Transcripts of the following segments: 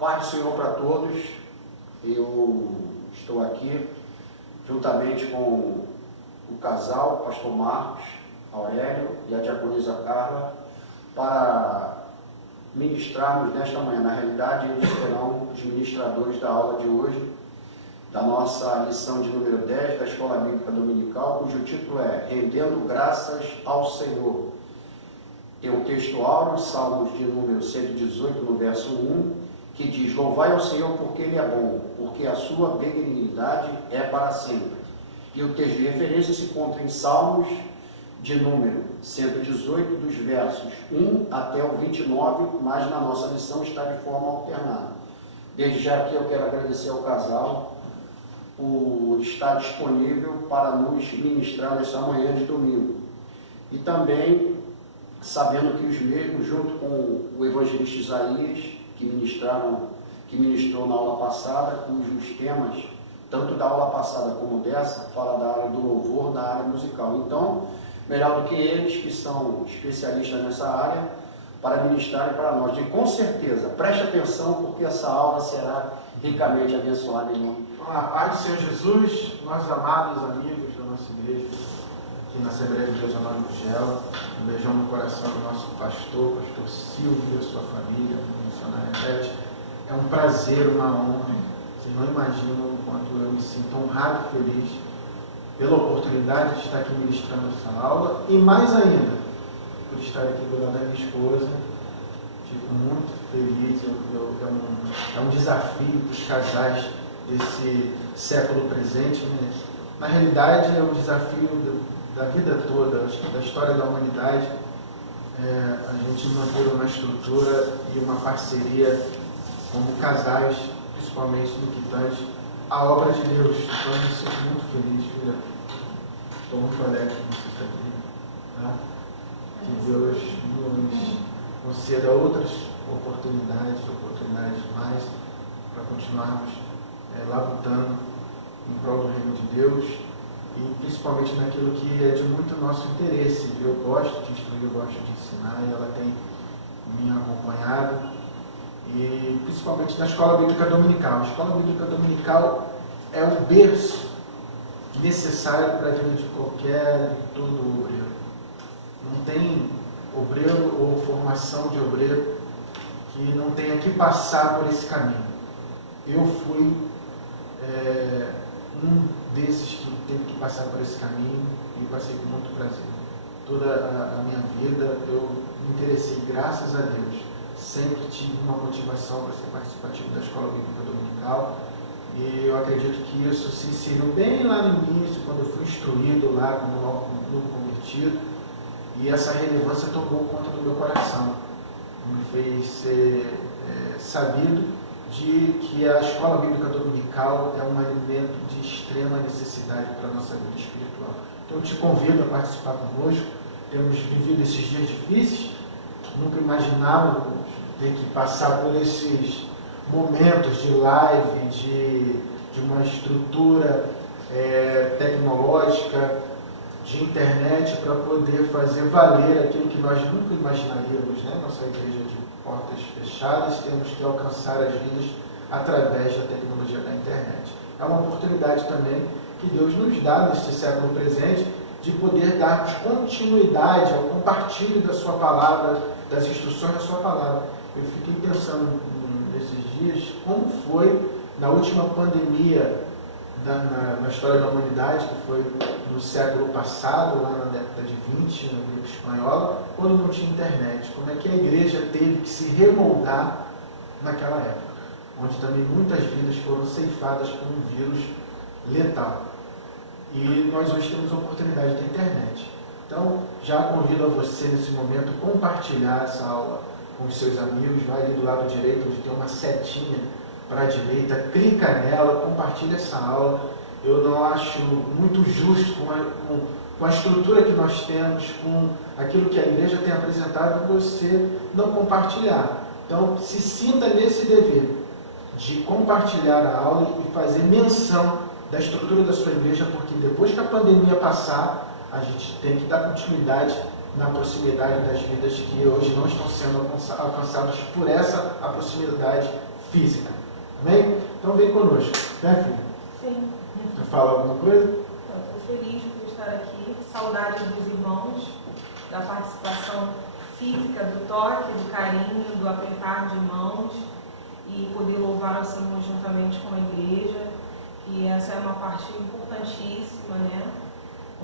paz do Senhor para todos. Eu estou aqui juntamente com o casal, pastor Marcos Aurélio e a diaconisa Carla, para ministrarmos nesta manhã. Na realidade, eles serão os ministradores da aula de hoje, da nossa lição de número 10 da Escola Bíblica Dominical, cujo título é Rendendo Graças ao Senhor. Tem um texto áureo, Salmos de número 118, no verso 1, que diz: Louvai ao Senhor porque Ele é bom, porque a sua benignidade é para sempre. E o texto de referência se encontra em Salmos de número 118, dos versos 1 até o 29, mas na nossa lição está de forma alternada. Desde já aqui eu quero agradecer ao casal por estar disponível para nos ministrar nessa manhã de domingo. E também sabendo que os mesmos, junto com o evangelista Isaías, que ministrou na aula passada, cujos temas, tanto da aula passada como dessa, fala da área do louvor, da área musical. Então, melhor do que eles, que são especialistas nessa área, para ministrarem para nós. E com certeza, preste atenção, porque essa aula será ricamente abençoada em nome. A paz do Senhor Jesus, nossos amados amigos da nossa igreja, aqui na Assembleia de Deus Amado Gela. Um beijão no coração do nosso pastor Silvio e a sua família, missionária Beth. É um prazer, uma honra. Vocês não imaginam o quanto eu me sinto honrado e feliz pela oportunidade de estar aqui ministrando essa aula, e mais ainda, por estar aqui do lado da minha esposa. Fico muito feliz. É um desafio para os casais desse século presente, né? Na realidade, é um desafio da vida toda, da história da humanidade, a gente manter uma estrutura e uma parceria como casais, principalmente no que tange a obra de Deus. Então, eu me sinto muito feliz, filha. Estou muito alegre que você está aqui. Tá? Que Deus nos conceda outras oportunidades mais, para continuarmos labutando em prol do reino de Deus, e principalmente naquilo que é de muito nosso interesse. Eu gosto de instruir, eu gosto de ensinar, e ela tem me acompanhado, e principalmente na Escola Bíblica Dominical. A Escola Bíblica Dominical é o berço necessário para a vida de qualquer e todo obreiro. Não tem obreiro ou formação de obreiro que não tenha que passar por esse caminho. Eu fui um desses que teve que passar por esse caminho, e passei com muito prazer. Toda a minha vida eu me interessei, graças a Deus, sempre tive uma motivação para ser participativo da Escola Bíblica Dominical, e eu acredito que isso se inseriu bem lá no início, quando eu fui instruído lá como novo convertido, e essa relevância tomou conta do meu coração, me fez ser sabido de que a Escola Bíblica Dominical é um alimento de extrema necessidade para a nossa vida espiritual. Então eu te convido a participar conosco. Temos vivido esses dias difíceis, nunca imaginávamos ter que passar por esses momentos de live, de uma estrutura tecnológica, de internet, para poder fazer valer aquilo que nós nunca imaginaríamos, né? Nossa igreja de portas fechadas, temos que alcançar as vidas através da tecnologia da internet. É uma oportunidade também que Deus nos dá neste século presente, de poder dar continuidade ao compartilho da sua palavra, das instruções da sua palavra. Eu fiquei pensando nesses dias como foi na última pandemia na história da humanidade, que foi no século passado, lá na década de 20, na gripe espanhola, quando não tinha internet. Como é que a igreja teve que se remoldar naquela época, onde também muitas vidas foram ceifadas por um vírus letal. E nós hoje temos a oportunidade da internet. Então, já convido a você, nesse momento, compartilhar essa aula com os seus amigos. Vai ali do lado direito, onde tem uma setinha para a direita, clica nela, compartilha essa aula. Eu não acho muito justo com a estrutura que nós temos, com aquilo que a igreja tem apresentado, você não compartilhar. Então, se sinta nesse dever de compartilhar a aula e fazer menção da estrutura da sua igreja, porque depois que a pandemia passar, a gente tem que dar continuidade na proximidade das vidas que hoje não estão sendo alcançadas por essa proximidade física. Amém? Então vem conosco, né, filho? Sim. Você fala alguma coisa? Eu estou feliz por estar aqui. Saudade dos irmãos, da participação física, do toque, do carinho, do apertar de mãos e poder louvar ao Senhor juntamente com a igreja. E essa é uma parte importantíssima, né?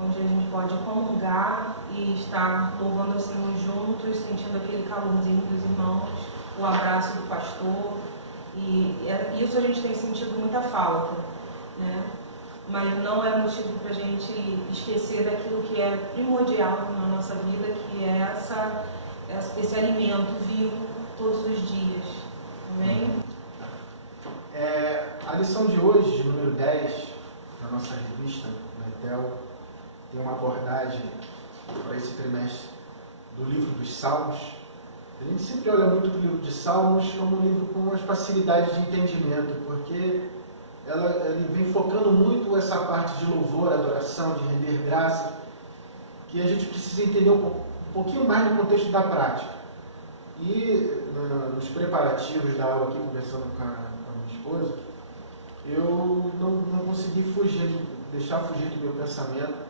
Onde a gente pode comungar e estar louvando ao Senhor juntos, sentindo aquele calorzinho dos irmãos, o abraço do pastor. E isso a gente tem sentido muita falta, né? Mas não é motivo para a gente esquecer daquilo que é primordial na nossa vida, que é esse alimento vivo todos os dias. Amém? A lição de hoje, de número 10, da nossa revista, da Etel, tem uma abordagem para esse trimestre do livro dos Salmos. A gente sempre olha muito para o livro de Salmos como um livro com umas facilidades de entendimento, porque ele vem focando muito essa parte de louvor, adoração, de render graça, que a gente precisa entender um pouquinho mais no contexto da prática. E nos preparativos da aula aqui, conversando com a minha esposa, eu não consegui deixar fugir do meu pensamento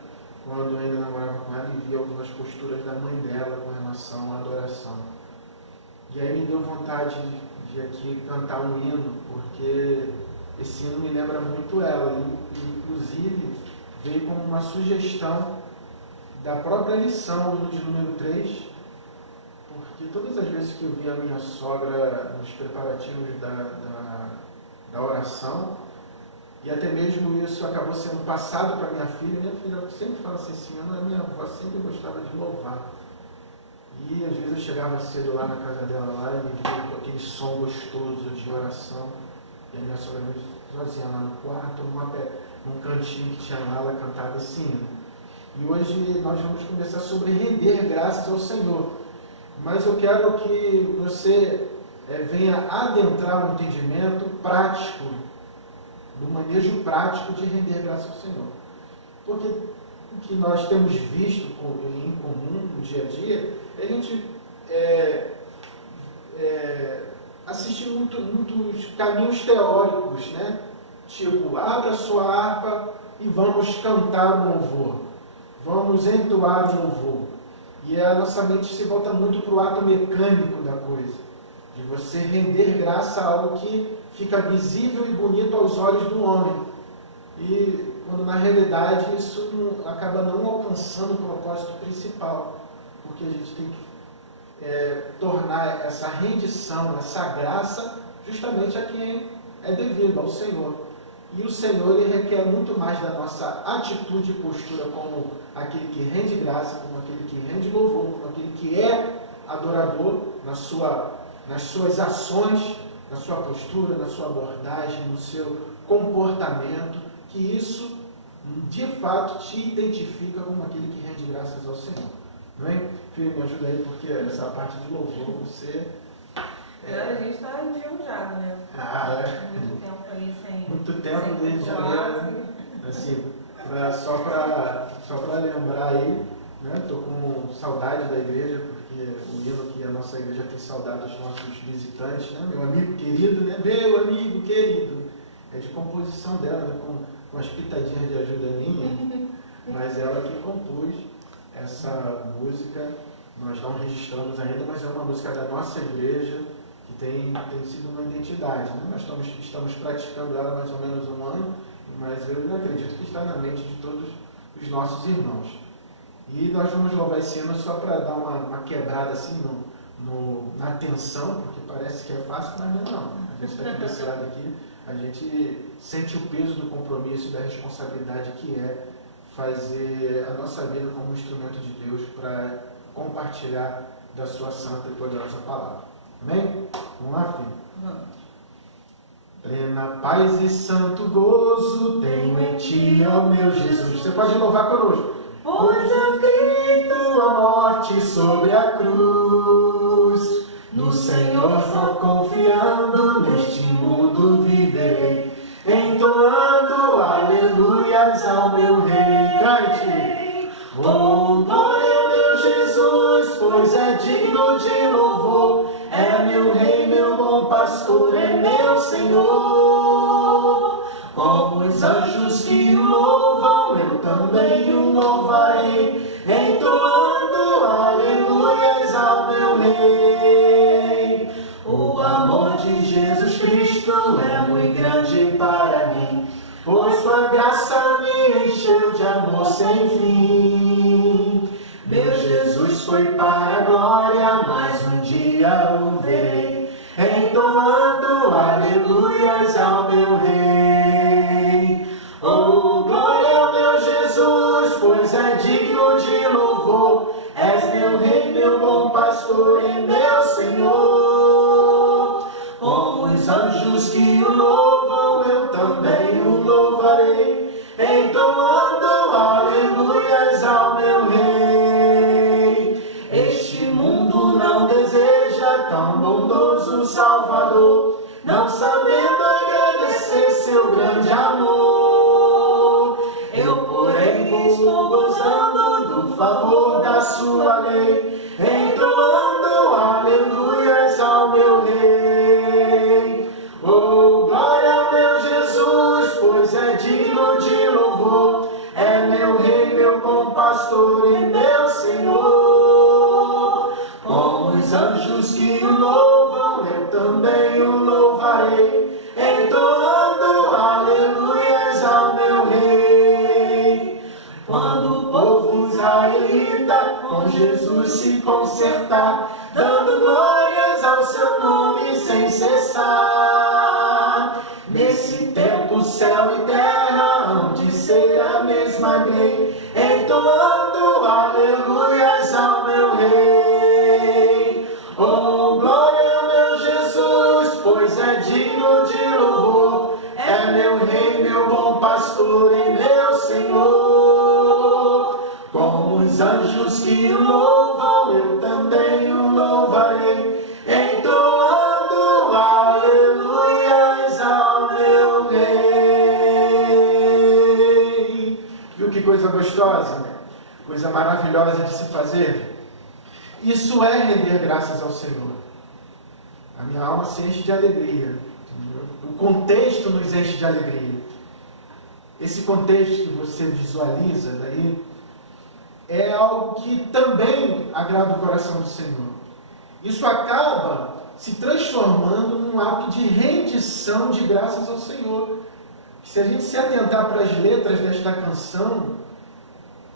quando eu ainda namorava com ela e vi algumas posturas da mãe dela com relação à adoração. E aí me deu vontade de aqui cantar um hino, porque esse hino me lembra muito ela, e inclusive veio como uma sugestão da própria lição de número 3, porque todas as vezes que eu vi a minha sogra nos preparativos da oração, e até mesmo isso acabou sendo passado para minha filha sempre fala assim, a minha avó sempre gostava de louvar. E às vezes eu chegava cedo lá na casa dela lá e via com aquele som gostoso de oração, e a minha sogra sozinha lá no quarto, num cantinho que tinha lá, ela cantava esse hino. E hoje nós vamos conversar sobre render graças ao Senhor. Mas eu quero que você venha adentrar um entendimento prático, do manejo prático de render graças ao Senhor. Porque o que nós temos visto em comum no dia a dia, a gente assiste muitos caminhos teóricos, né? Tipo, abra sua harpa e vamos cantar um louvor, vamos entoar um louvor. E a nossa mente se volta muito para o ato mecânico da coisa, de você render graça a algo que fica visível e bonito aos olhos do homem. E quando na realidade isso acaba não alcançando o propósito principal, porque a gente tem que tornar essa rendição, essa graça, justamente a quem é devido, ao Senhor. E o Senhor, ele requer muito mais da nossa atitude e postura como aquele que rende graça, como aquele que rende louvor, como aquele que é adorador nas suas ações, na sua postura, na sua abordagem, no seu comportamento, que isso de fato te identifica como aquele que rende graças ao Senhor. Amém? Filho, me ajuda aí, porque essa parte de louvor você... A gente está enferrujado, né? Muito tempo aí sem... Muito tempo desde janeiro, assim, só para lembrar aí, né? Estou com saudade da igreja, porque o hino que a nossa igreja tem saudade dos nossos visitantes, né? Meu amigo querido, né? Meu amigo querido. É de composição dela, né? com as pitadinhas de ajuda minha, mas ela que compôs essa música. Nós não registramos ainda, mas é uma música da nossa igreja, que tem sido uma identidade, né? Nós estamos praticando ela há mais ou menos um ano, mas eu acredito que está na mente de todos os nossos irmãos. E nós vamos louvar esse hino só para dar uma quebrada assim na tensão, porque parece que é fácil, mas não. A gente está aqui desse lado aqui, a gente sente o peso do compromisso e da responsabilidade que é fazer a nossa vida como um instrumento de Deus para compartilhar da sua santa e poderosa palavra. Amém? Vamos lá, filho? Vamos. Plena paz e santo gozo tenho em ti, ó meu Jesus. Você pode louvar conosco. Pois a Cristo A morte sobre a cruz, no Senhor só confiando, neste mundo viverei, entoando aleluias ao meu Rei. Cante! Oh, glória ao meu Jesus, pois é digno de louvor, é meu Rei, meu bom pastor, é meu foi para a glória, mas um dia o verei, entoando aleluias ao meu Rei. Oh, glória ao meu Jesus, pois é digno de louvor, és meu Rei, meu bom pastor e meu Senhor. Com os anjos que o louvam, eu também o louvarei, entoando aleluias ao meu Rei. Este mundo não deseja tão bondoso Salvador, não sabendo agradecer seu grande amor. Eu, porém, vou gozando do favor da sua lei, entoando aleluias ao meu Rei. Oh, glória ao meu Jesus, pois é digno de louvor, é meu Rei, meu bom pastor e meu Senhor. Com os anjos que o louvam, eu também o louvarei, entoando aleluias ao meu Rei. Quando o povo israelita com Jesus se consertar, dando glórias ao seu nome sem cessar, nesse tempo céu e terra hão de ser a mesma lei, entoando aleluias ao meu Rei. Oh, glória ao meu Jesus, pois é digno de louvor, é meu Rei, meu bom pastor e meu Senhor. Com os anjos que o louvam, eu também o louvarei, entoando aleluias ao meu Rei. Viu que coisa gostosa? Coisa maravilhosa de se fazer? Isso é render graças ao Senhor. A minha alma se enche de alegria. Entendeu? O contexto nos enche de alegria. Esse contexto que você visualiza daí é algo que também agrada o coração do Senhor. Isso acaba se transformando num ato de rendição de graças ao Senhor. Se a gente se atentar para as letras desta canção,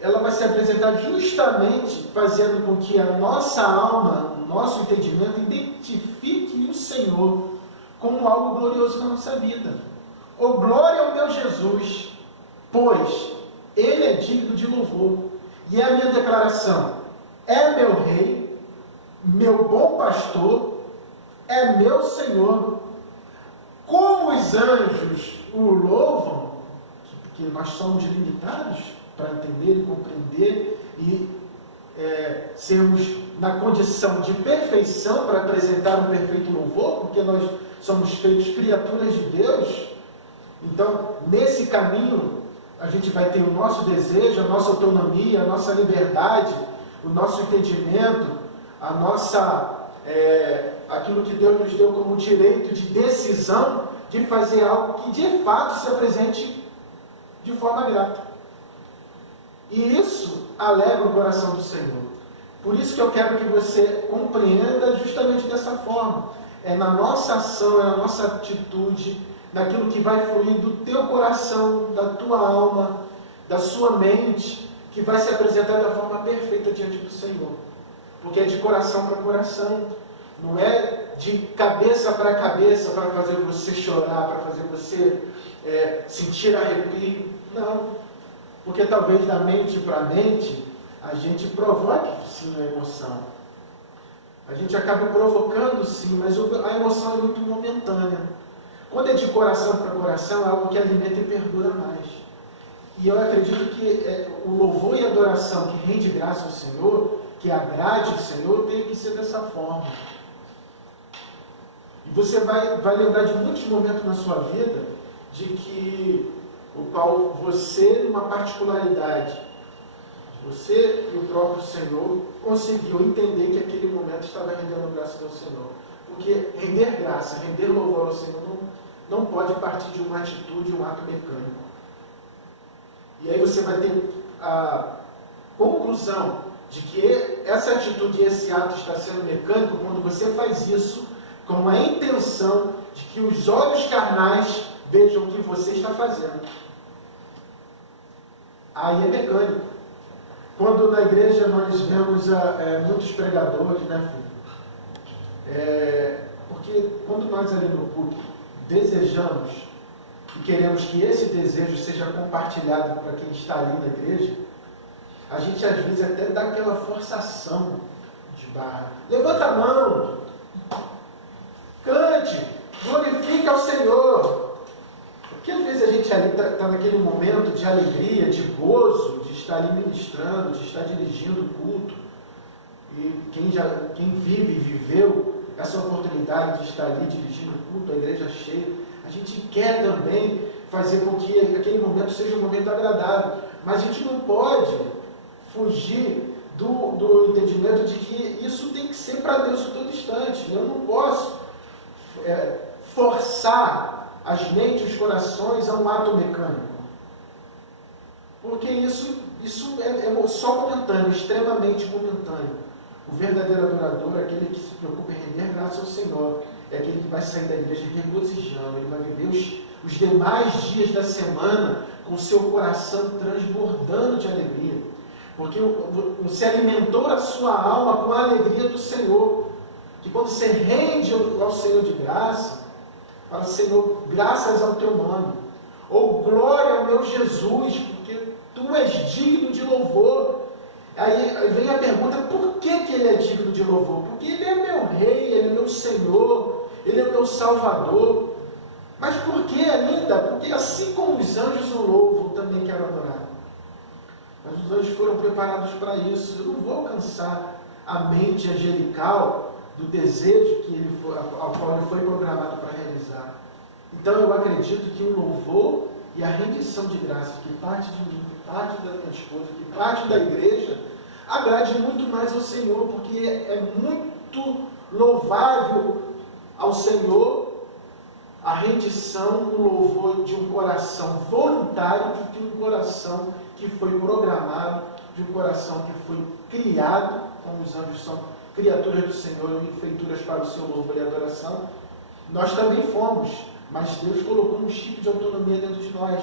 ela vai se apresentar justamente fazendo com que a nossa alma, o nosso entendimento, identifique o Senhor como algo glorioso na nossa vida. Oh, glória ao meu Jesus, pois Ele é digno de louvor. E é a minha declaração: é meu Rei, meu bom pastor, é meu Senhor. Como os anjos o louvam, porque nós somos limitados para entender e compreender e sermos na condição de perfeição para apresentar um perfeito louvor, porque nós somos feitos criaturas de Deus. Então, nesse caminho, a gente vai ter o nosso desejo, a nossa autonomia, a nossa liberdade, o nosso entendimento, a nossa, aquilo que Deus nos deu como direito de decisão de fazer algo que de fato se apresente de forma grata. E isso alegra o coração do Senhor. Por isso que eu quero que você compreenda justamente dessa forma. É na nossa ação, é na nossa atitude, naquilo que vai fluir do teu coração, da tua alma, da sua mente, que vai se apresentar da forma perfeita diante do Senhor. Porque é de coração para coração. Não é de cabeça para cabeça para fazer você chorar, para fazer você sentir arrepio. Não. Porque talvez da mente para a mente, a gente provoque sim a emoção. A gente acaba provocando sim, mas a emoção é muito momentânea. Quando é de coração para coração, é algo que alimenta e perdura mais. E eu acredito que o louvor e a adoração que rende graça ao Senhor, que agrade o Senhor, tem que ser dessa forma. E você vai lembrar de muitos momentos na sua vida de que o qual você, numa particularidade, você e o próprio Senhor conseguiu entender que aquele momento estava rendendo graça ao Senhor. Porque render graça, render louvor ao Senhor não pode partir de uma atitude, um ato mecânico. E aí você vai ter a conclusão de que essa atitude e esse ato está sendo mecânico quando você faz isso com a intenção de que os olhos carnais vejam o que você está fazendo. Aí é mecânico. Quando na igreja nós vemos muitos pregadores, né, filho? Porque quando nós ali no culto desejamos e queremos que esse desejo seja compartilhado para quem está ali na igreja, a gente às vezes até dá aquela forçação de barra. Levanta a mão, cante, glorifique ao Senhor. Porque às vezes a gente ali está naquele momento de alegria, de gozo, de estar ali ministrando, de estar dirigindo o culto. E quem vive e viveu essa oportunidade de estar ali dirigindo o culto, a igreja cheia, a gente quer também fazer com que aquele momento seja um momento agradável. Mas a gente não pode fugir do entendimento de que isso tem que ser para Deus a todo instante. Eu não posso forçar as mentes e os corações a um ato mecânico. Porque isso é só momentâneo, extremamente momentâneo. O verdadeiro adorador é aquele que se preocupa em render graça ao Senhor. É aquele que vai sair da igreja regozijando. Ele vai viver os demais dias da semana com o seu coração transbordando de alegria. Porque você alimentou a sua alma com a alegria do Senhor. Que quando você rende ao Senhor de graça, fala, Senhor, graças ao teu nome. Ou glória ao meu Jesus, porque tu és digno de louvor. Aí vem a pergunta, por que ele é digno de louvor? Porque ele é meu rei, ele é meu Senhor, ele é meu Salvador. Mas por que ainda? Porque assim como os anjos o louvam, também quero adorar. Mas os anjos foram preparados para isso. Eu não vou alcançar a mente angelical do desejo ao qual ele foi programado para realizar. Então eu acredito que o louvor e a rendição de graças que parte de mim, que parte da minha esposa, que parte da igreja, agrade muito mais ao Senhor, porque é muito louvável ao Senhor a rendição, o louvor de um coração voluntário do que um coração que foi programado, de um coração que foi criado, como os anjos são criaturas do Senhor e feituras para o seu louvor e adoração. Nós também fomos, mas Deus colocou um chip de autonomia dentro de nós,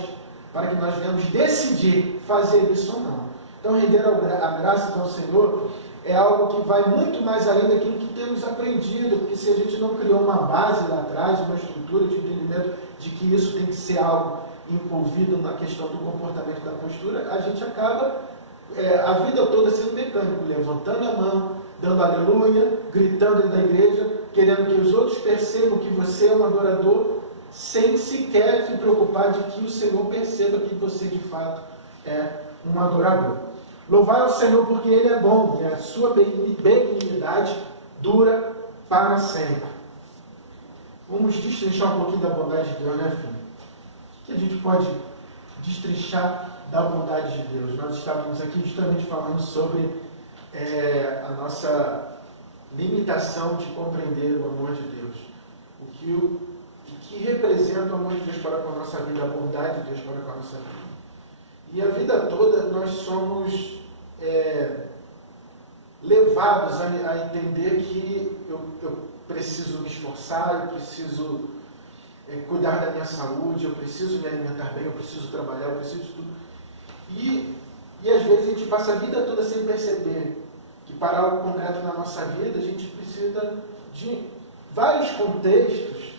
para que nós venhamos decidir fazer isso ou não. Então, render a graça ao Senhor é algo que vai muito mais além daquilo que temos aprendido, porque se a gente não criou uma base lá atrás, uma estrutura de entendimento de que isso tem que ser algo envolvido na questão do comportamento da postura, a gente acaba a vida toda sendo mecânico, levantando a mão, dando aleluia, gritando dentro da igreja, querendo que os outros percebam que você é um adorador, sem sequer se preocupar de que o Senhor perceba que você de fato é um adorador. Louvai ao Senhor porque Ele é bom, e a sua benignidade dura para sempre. Vamos destrinchar um pouquinho da bondade de Deus, né, filho? O que a gente pode destrinchar da bondade de Deus? Nós estávamos aqui justamente falando sobre a nossa limitação de compreender o amor de Deus. O que representa o amor de Deus para com a nossa vida, a bondade de Deus para com a nossa vida. E a vida toda nós somos levados a entender que eu preciso me esforçar, eu preciso cuidar da minha saúde, eu preciso me alimentar bem, eu preciso trabalhar, eu preciso de tudo. E às vezes a gente passa a vida toda sem perceber que para algo concreto na nossa vida a gente precisa de vários contextos.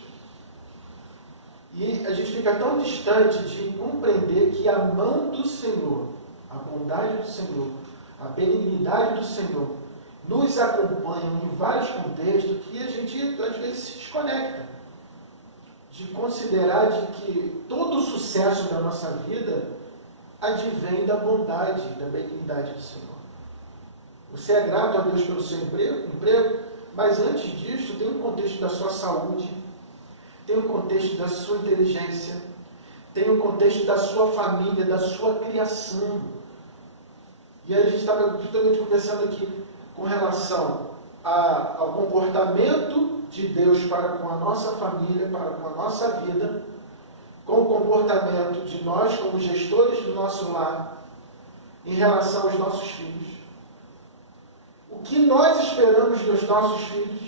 E a gente fica tão distante de compreender que a mão do Senhor, a bondade do Senhor, a benignidade do Senhor, nos acompanham em vários contextos que a gente às vezes se desconecta. De considerar de que todo o sucesso da nossa vida advém da bondade, da benignidade do Senhor. Você é grato a Deus pelo seu emprego, mas antes disso tem um contexto da sua saúde, tem um contexto da sua inteligência, tem um contexto da sua família, da sua criação. E aí a gente estava justamente conversando aqui com relação ao comportamento de Deus para com a nossa família, para com a nossa vida, com o comportamento de nós como gestores do nosso lar, em relação aos nossos filhos. O que nós esperamos dos nossos filhos,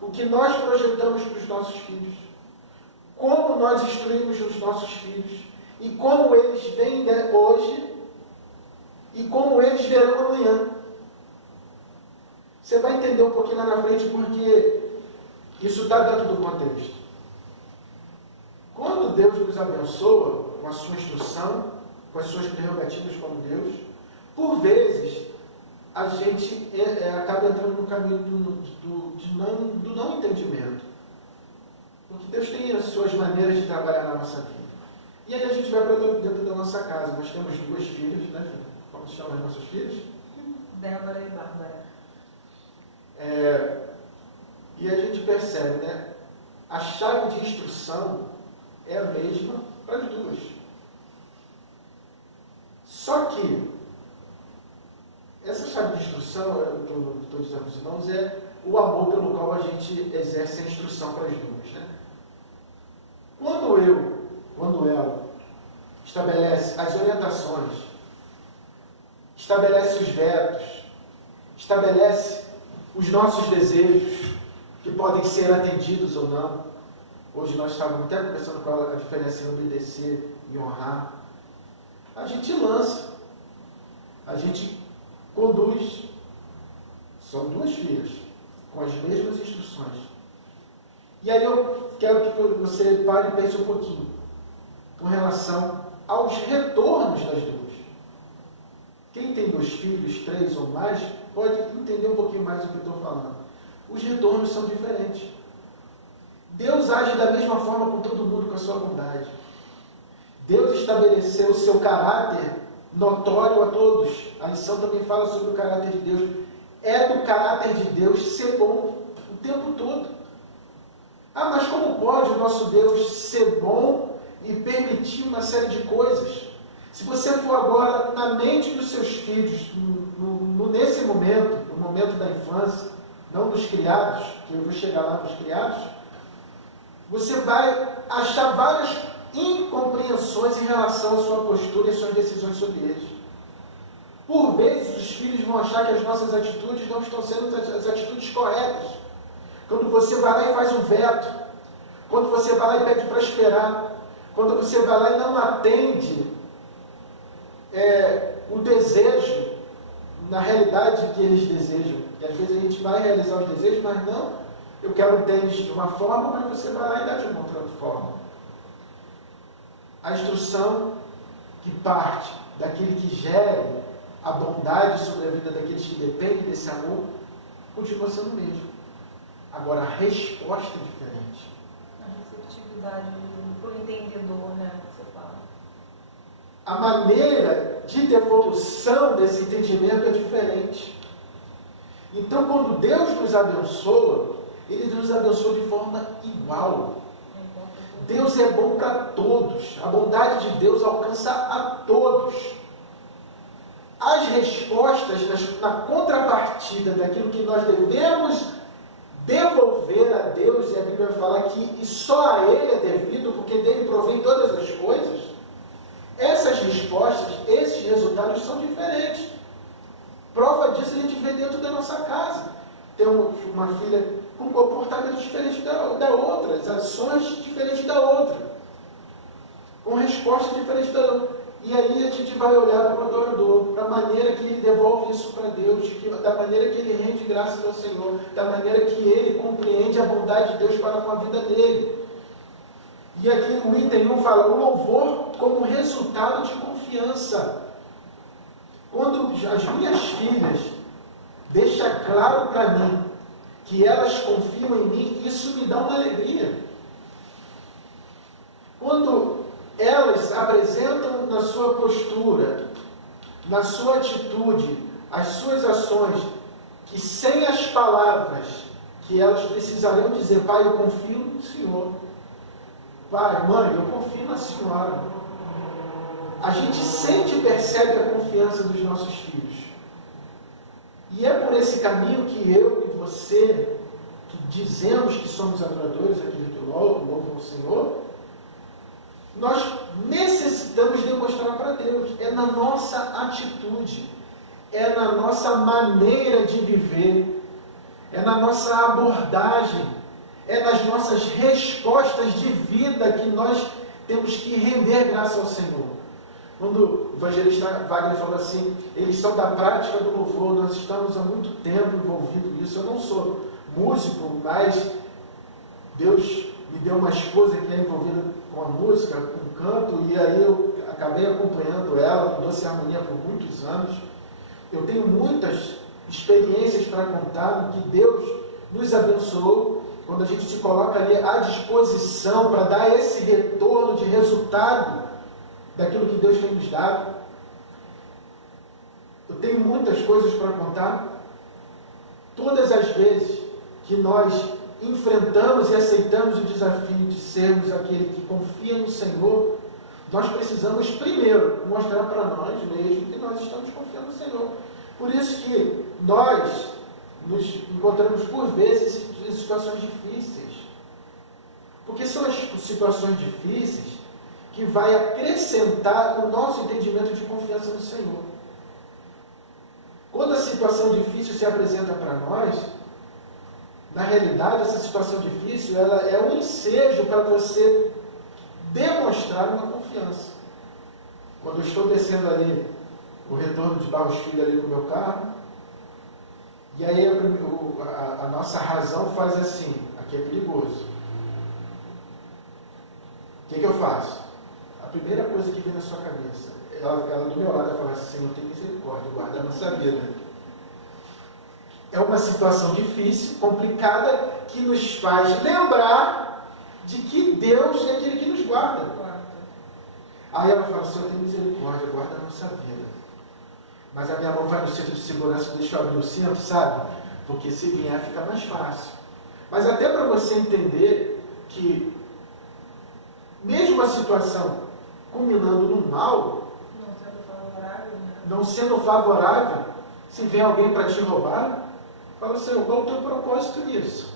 o que nós projetamos para os nossos filhos, como nós instruímos os nossos filhos, e como eles veem hoje, e como eles verão amanhã. Você vai entender um pouquinho lá na frente porque isso está dentro do contexto. Quando Deus nos abençoa com a sua instrução, com as suas prerrogativas como Deus, por vezes a gente acaba entrando no caminho do não entendimento. Porque Deus tem as suas maneiras de trabalhar na nossa vida. E aí a gente vai para dentro da nossa casa. Nós temos 2 filhas, né, filha? Como se chamam as nossas filhas? Débora e Bárbara. E a gente percebe, né? A chave de instrução é a mesma para as 2. Só que essa chave de instrução, que eu estou dizendo para os irmãos, é o amor pelo qual a gente exerce a instrução para as 2. Né? Quando ela estabelece as orientações, estabelece os vetos, estabelece os nossos desejos, que podem ser atendidos ou não. Hoje nós estávamos até conversando com ela a diferença em obedecer e honrar. A gente lança, a gente conduz. São 2 filhas, com as mesmas instruções. E aí eu quero que você pare e pense um pouquinho com relação aos retornos das 2. Quem tem 2 filhos, 3 ou mais, pode entender um pouquinho mais do que eu estou falando. Os retornos são diferentes. Deus age da mesma forma com todo mundo, com a sua bondade. Deus estabeleceu o seu caráter notório a todos. A lição também fala sobre o caráter de Deus. É do caráter de Deus ser bom o tempo todo. Ah, mas como pode o nosso Deus ser bom e permitir uma série de coisas? Se você for agora na mente dos seus filhos, nesse momento, no momento da infância, não dos criados, que eu vou chegar lá para os criados, você vai achar várias incompreensões em relação à sua postura e às suas decisões sobre eles. Por vezes, os filhos vão achar que as nossas atitudes não estão sendo as atitudes corretas. Quando você vai lá e faz um veto, quando você vai lá e pede para esperar, quando você vai lá e não atende o desejo na realidade que eles desejam. E às vezes a gente vai realizar os desejos, mas não, eu quero um tênis de uma forma, mas você vai lá e dá de uma outra forma. A instrução que parte daquele que gere a bondade sobre a vida daqueles que dependem desse amor, continua sendo o mesmo. Agora, a resposta é diferente. A receptividade para o entendedor, né, que você fala. A maneira de devolução desse entendimento é diferente. Então, quando Deus nos abençoa, Ele nos abençoa de forma igual. Deus é bom para todos. A bondade de Deus alcança a todos. As respostas na contrapartida daquilo que nós devemos devolver a Deus, e a Bíblia fala que e só a Ele é devido, porque dele provém todas as coisas, essas respostas, esses resultados são diferentes. Prova disso a gente vê dentro da nossa casa. Tem uma filha com um comportamento diferente da outra, as ações diferentes da outra, com resposta diferente da outra. E aí a gente vai olhar para o adorador, para a maneira que ele devolve isso para Deus, da maneira que ele rende graças ao Senhor, da maneira que ele compreende a bondade de Deus para com a vida dele. E aqui o item 1 fala, o louvor como resultado de confiança. Quando as minhas filhas deixam claro para mim que elas confiam em mim, isso me dá uma alegria. Quando elas apresentam na sua postura, na sua atitude, as suas ações, que sem as palavras que elas precisariam dizer, pai, eu confio no Senhor. Pai, mãe, eu confio na Senhora. A gente sente e percebe a confiança dos nossos filhos. E é por esse caminho que eu e você, que dizemos que somos adoradores, aquele que louvam o Senhor, nós necessitamos demonstrar para Deus. É na nossa atitude, é na nossa maneira de viver, é na nossa abordagem, é nas nossas respostas de vida que nós temos que render graça ao Senhor. Quando o evangelista Wagner falou assim, eles são da prática do louvor, nós estamos há muito tempo envolvidos nisso. Eu não sou músico, mas Deus me deu uma esposa que é envolvida com a música, com o canto, e aí eu acabei acompanhando ela no Doce Harmonia por muitos anos. Eu tenho muitas experiências para contar que Deus nos abençoou quando a gente se coloca ali à disposição para dar esse retorno de resultado daquilo que Deus tem nos dado. Eu tenho muitas coisas para contar. Todas as vezes que nós enfrentamos e aceitamos o desafio de sermos aquele que confia no Senhor, nós precisamos primeiro mostrar para nós mesmos que nós estamos confiando no Senhor. Por isso que nós nos encontramos por vezes em situações difíceis. Porque são as situações difíceis que vai acrescentar o nosso entendimento de confiança no Senhor. Quando a situação difícil se apresenta para nós, na realidade essa situação difícil ela é um ensejo para você demonstrar uma confiança. Quando eu estou descendo ali o retorno de Barros Filho ali com o meu carro, e aí a nossa razão faz assim, aqui é perigoso. O que eu faço? A primeira coisa que vem na sua cabeça, ela do meu lado, ela fala assim, Senhor, tem misericórdia, guarda a nossa vida. É uma situação difícil, complicada, que nos faz lembrar de que Deus é aquele que nos guarda. Aí ela fala, Senhor, tem misericórdia, guarda a nossa vida. Mas a minha mão vai no cinto de segurança, deixa eu abrir o cinto, sabe? Porque se vier fica mais fácil. Mas até para você entender que mesmo a situação culminando no mal, não sendo favorável, se vem alguém para te roubar, fala, Senhor, qual é o teu propósito nisso?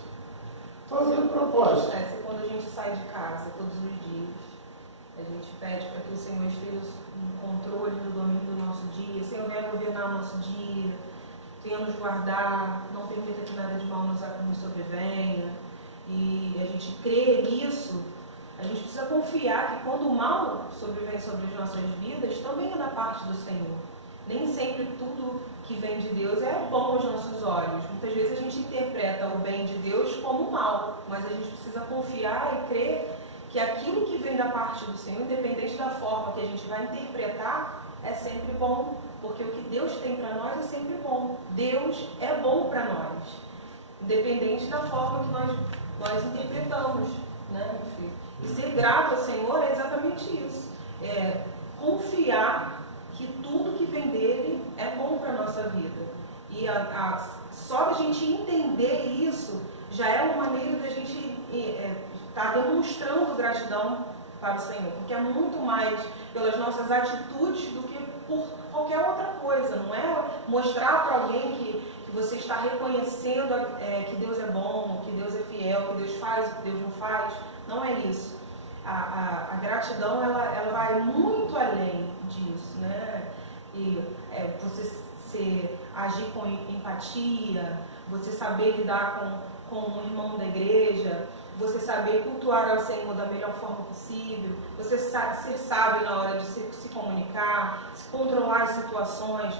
Qual é o teu propósito? Quando a gente sai de casa todos os dias, a gente pede para que o Senhor esteja no controle do domínio do nosso dia, o Senhor venha governar o nosso dia, venha nos guardar, não permita que nada de mal nos sobrevenha, e a gente crê nisso. A gente precisa confiar que quando o mal sobrevém sobre as nossas vidas, também é da parte do Senhor. Nem sempre tudo que vem de Deus é bom aos nossos olhos. Muitas vezes a gente interpreta o bem de Deus como mal, mas a gente precisa confiar e crer que aquilo que vem da parte do Senhor, independente da forma que a gente vai interpretar, é sempre bom, porque o que Deus tem para nós é sempre bom. Deus é bom para nós, independente da forma que nós interpretamos, né, meu filho? E ser grato ao Senhor é exatamente isso. É confiar que tudo que vem dele é bom para a nossa vida. E só a gente entender isso já é uma maneira da gente estar demonstrando gratidão para o Senhor. Porque é muito mais pelas nossas atitudes do que por qualquer outra coisa. Não é mostrar para alguém que você está reconhecendo que Deus é bom, que Deus é fiel, que Deus faz o que Deus não faz. Não é isso. A gratidão ela vai muito além disso, né? E você agir com empatia, você saber lidar com um irmão da igreja, você saber cultuar ao Senhor da melhor forma possível, você ser sábio na hora de se comunicar, se controlar as situações,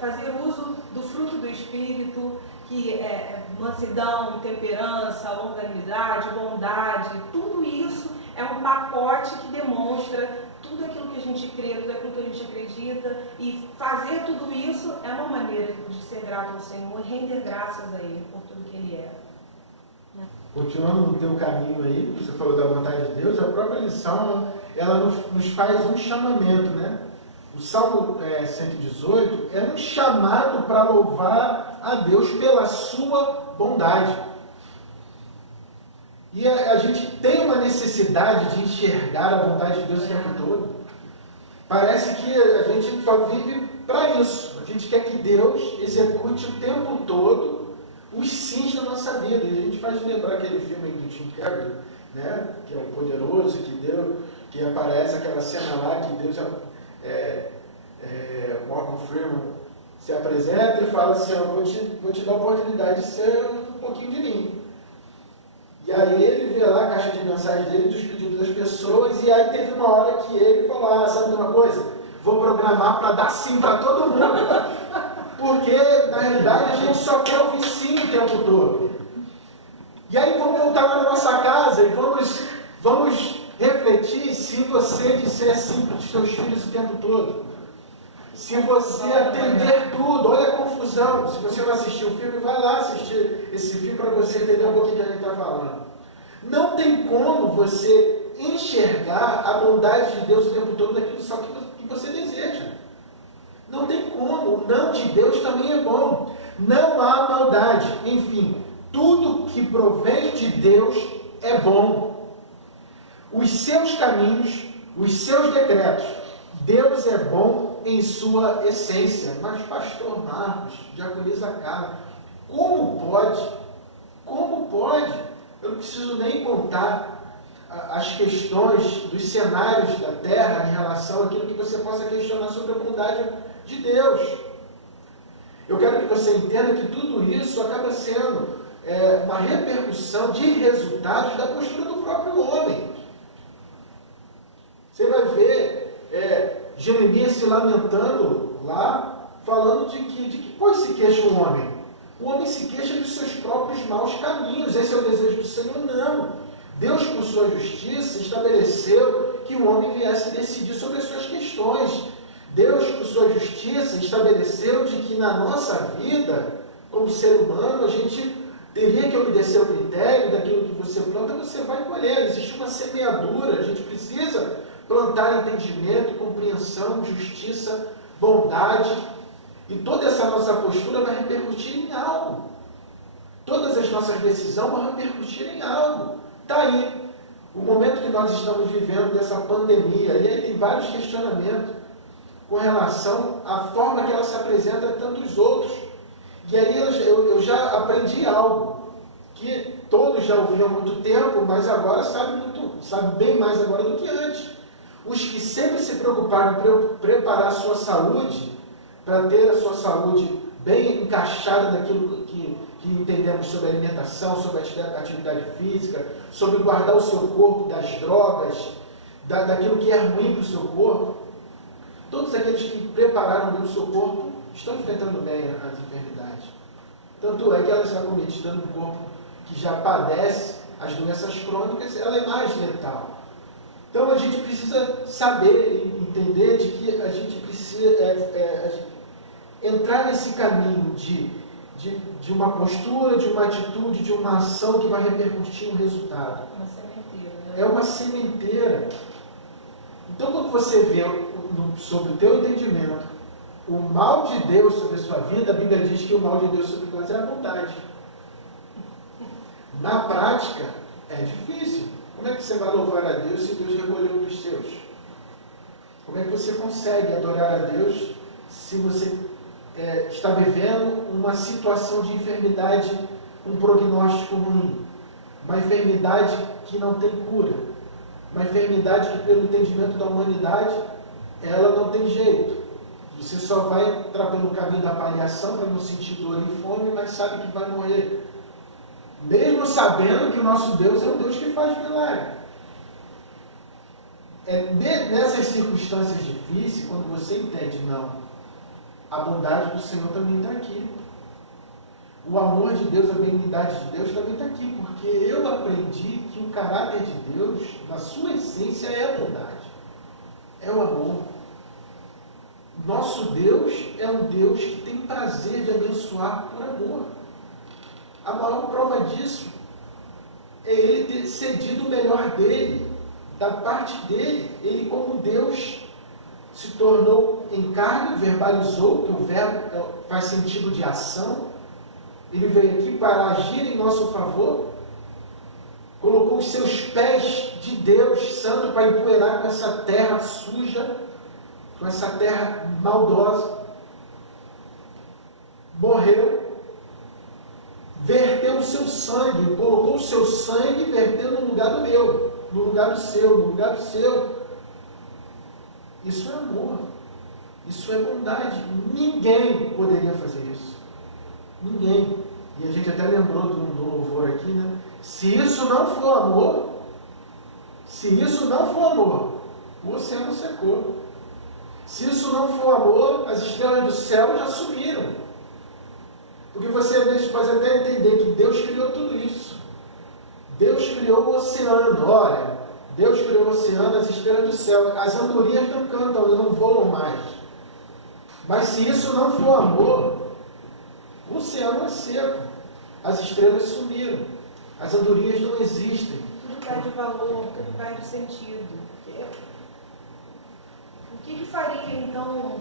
fazer uso do fruto do Espírito, que é mansidão, temperança, longanimidade, bondade, tudo isso é um pacote que demonstra tudo aquilo que a gente crê, tudo aquilo que a gente acredita, e fazer tudo isso é uma maneira de ser grato ao Senhor e render graças a Ele por tudo que Ele é. Continuando no teu caminho aí, você falou da vontade de Deus, a própria lição, ela nos faz um chamamento, né? O Salmo 118 é um chamado para louvar a Deus pela sua bondade. E a gente tem uma necessidade de enxergar a vontade de Deus o tempo todo. Parece que a gente só vive para isso. A gente quer que Deus execute o tempo todo os sims da nossa vida. E a gente faz lembrar aquele filme do Jim Carrey, né? Que é o Poderoso, que aparece aquela cena lá que Deus Morgan Freeman se apresenta e fala assim, eu vou te dar a oportunidade de ser um pouquinho de mim. E aí ele vê lá a caixa de mensagem dele, dos pedidos das pessoas, e aí teve uma hora que ele falou, sabe de uma coisa? vou programar para dar sim para todo mundo. Porque, na realidade, a gente só quer ouvir sim o tempo todo. E aí vamos voltar lá na nossa casa e vamos refletir se você disser sim para os seus filhos o tempo todo. Se você atender tudo, olha a confusão. Se você não assistiu o filme, vai lá assistir esse filme para você entender um pouquinho do que a gente está falando. Não tem como você enxergar a bondade de Deus o tempo todo daquilo só que você deseja. Não tem como. O não de Deus também é bom. Não há maldade. Enfim, tudo que provém de Deus é bom. Os seus caminhos, os seus decretos, Deus é bom em sua essência. Mas pastor Marcos, diaconisa Carla, como pode? Como pode? Eu não preciso nem contar as questões dos cenários da terra em relação àquilo que você possa questionar sobre a bondade de Deus. Eu quero que você entenda que tudo isso acaba sendo uma repercussão de resultados da postura do próprio homem. Você vai ver Jeremias se lamentando lá, falando de que pois se queixa o homem? O homem se queixa dos seus próprios maus caminhos. Esse é o desejo do Senhor? Não. Deus, por sua justiça, estabeleceu que o homem viesse decidir sobre as suas questões. Deus, por sua justiça, estabeleceu de que na nossa vida, como ser humano, a gente teria que obedecer ao critério daquilo que você planta, você vai colher. Existe uma semeadura, a gente precisa plantar entendimento, compreensão, justiça, bondade. E toda essa nossa postura vai repercutir em algo. Todas as nossas decisões vão repercutir em algo. Está aí o momento que nós estamos vivendo dessa pandemia. E aí tem vários questionamentos com relação à forma que ela se apresenta a tantos outros. E aí eu já aprendi algo que todos já ouviam há muito tempo, mas agora sabe bem mais agora do que antes. Os que sempre se preocuparam em preparar a sua saúde, para ter a sua saúde bem encaixada naquilo que entendemos sobre alimentação, sobre atividade física, sobre guardar o seu corpo das drogas, daquilo que é ruim para o seu corpo. Todos aqueles que prepararam bem o seu corpo estão enfrentando bem as enfermidades. Tanto é que ela está cometida no corpo que já padece as doenças crônicas, ela é mais letal. Então a gente precisa saber e entender de que a gente precisa entrar nesse caminho de uma postura, de uma atitude, de uma ação que vai repercutir um resultado. Uma sementeira, né? É uma sementeira. Então quando você vê sobre o teu entendimento o mal de Deus sobre a sua vida, a Bíblia diz que o mal de Deus sobre nós é a bondade. Na prática, é difícil. Como é que você vai louvar a Deus se Deus recolheu dos seus? Como é que você consegue adorar a Deus se você está vivendo uma situação de enfermidade, um prognóstico ruim? Uma enfermidade que não tem cura. Uma enfermidade que, pelo entendimento da humanidade, ela não tem jeito. Você só vai entrar pelo caminho da paliação para não sentir dor e fome, mas sabe que vai morrer. Mesmo sabendo que o nosso Deus é um Deus que faz milagre. Nessas circunstâncias difíceis, quando você entende, não, a bondade do Senhor também está aqui. O amor de Deus, a benignidade de Deus também está aqui, porque eu aprendi que o caráter de Deus, na sua essência, é a bondade, é o amor. Nosso Deus é um Deus que tem prazer de abençoar por amor. A maior prova disso é Ele ter cedido o melhor dele, da parte dele. Ele, como Deus, se tornou em carne, verbalizou, que o verbo faz sentido de ação. Ele veio aqui para agir em nosso favor, colocou os seus pés de Deus santo para empoeirar com essa terra suja, com essa terra maldosa. Morreu, verteu o seu sangue, colocou o seu sangue e verteu no lugar do meu, no lugar do seu, no lugar do seu. Isso é amor, isso é bondade. Ninguém poderia fazer isso. Ninguém. E a gente até lembrou do louvor aqui, né? Se isso não for amor, o oceano secou. Se isso não for amor, as estrelas do céu já sumiram. Porque você às vezes pode até entender que Deus criou tudo isso. Deus criou o oceano, olha, Deus criou o oceano, as estrelas do céu, as andorinhas não cantam, não voam mais. Mas se isso não for amor, o oceano é seco, as estrelas sumiram, as andorinhas não existem. Tudo perde valor, tudo perde sentido. O que faria então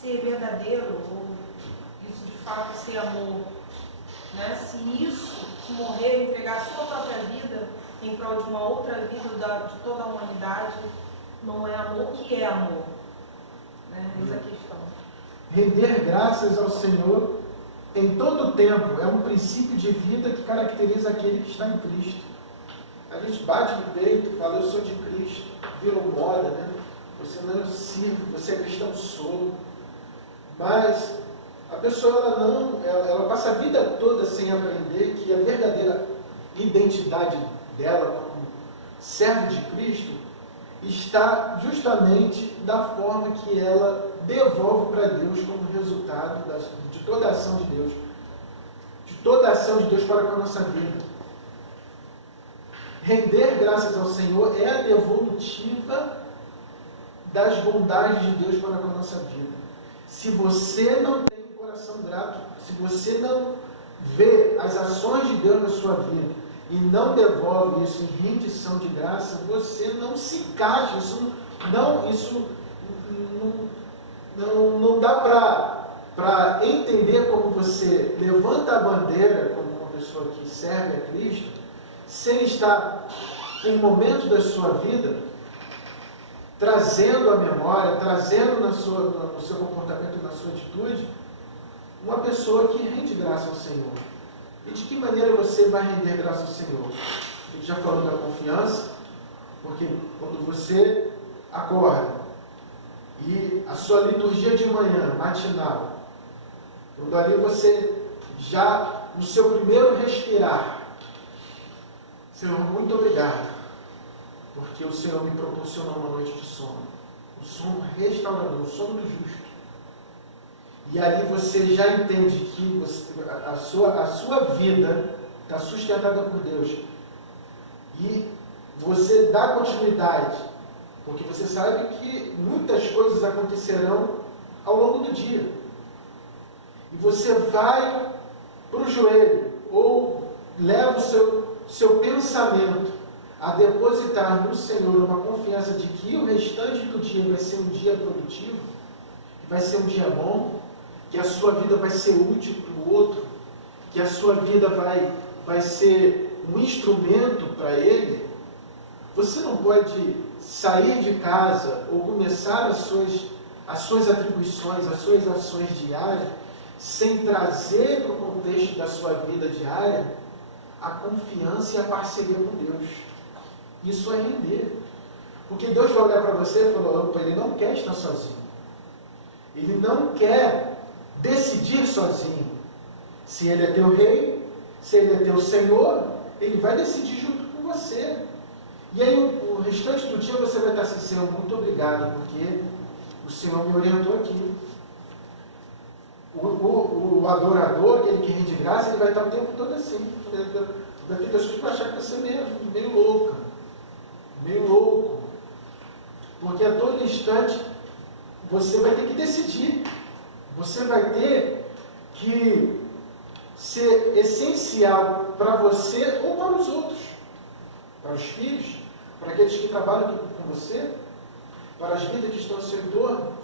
ser verdadeiro, ou isso de fato ser amor? Né? Se isso, se morrer, entregar a sua própria vida em prol de uma outra vida de toda a humanidade, não é amor, o que é amor? Né? Eis a questão. Render graças ao Senhor em todo o tempo é um princípio de vida que caracteriza aquele que está em Cristo. A gente bate no peito, fala, eu sou de Cristo, virou moda, né? Você não é sirvo, você é cristão, sou. Mas a pessoa ela passa a vida toda sem aprender que a verdadeira identidade dela como servo de Cristo está justamente da forma que ela devolve para Deus como resultado de toda a ação de Deus. De toda a ação de Deus para com a nossa vida. Render graças ao Senhor é a devolutiva das bondades de Deus para com a nossa vida. Se você não tem um coração grato, se você não vê as ações de Deus na sua vida e não devolve isso em rendição de graça, você não se encaixa, isso não dá para entender como você levanta a bandeira como uma pessoa que serve a Cristo, sem estar em momentos da sua vida trazendo a memória, trazendo no seu comportamento, na sua atitude, uma pessoa que rende graça ao Senhor. E de que maneira você vai render graça ao Senhor? A gente já falou da confiança, porque quando você acorda e a sua liturgia de manhã, matinal, quando ali você já, no seu primeiro respirar, Senhor, muito obrigado, porque o Senhor me proporcionou uma noite de sono, um sono restaurador, o sono do justo. E ali você já entende que a sua vida está sustentada por Deus. E você dá continuidade, porque você sabe que muitas coisas acontecerão ao longo do dia. E você vai para o joelho, ou leva o seu pensamento a depositar no Senhor uma confiança de que o restante do dia vai ser um dia produtivo, vai ser um dia bom, que a sua vida vai ser útil para o outro, que a sua vida vai ser um instrumento para Ele. Você não pode sair de casa ou começar as suas atribuições, as suas ações diárias, sem trazer para o contexto da sua vida diária a confiança e a parceria com Deus. Isso é render. Porque Deus vai olhar para você e falar, opa, Ele não quer estar sozinho. Ele não quer decidir sozinho. Se Ele é teu rei, se Ele é teu Senhor, Ele vai decidir junto com você. E aí o restante do dia você vai estar assim, Senhor, muito obrigado, porque o Senhor me orientou aqui. O adorador, aquele que rende graça, ele vai estar o tempo todo assim. Vai ter pessoas que vão achar que você é meio louca, meio louco. Porque a todo instante você vai ter que decidir. Você vai ter que ser essencial para você ou para os outros. Para os filhos, para aqueles que trabalham com você, para as vidas que estão ao seu entorno.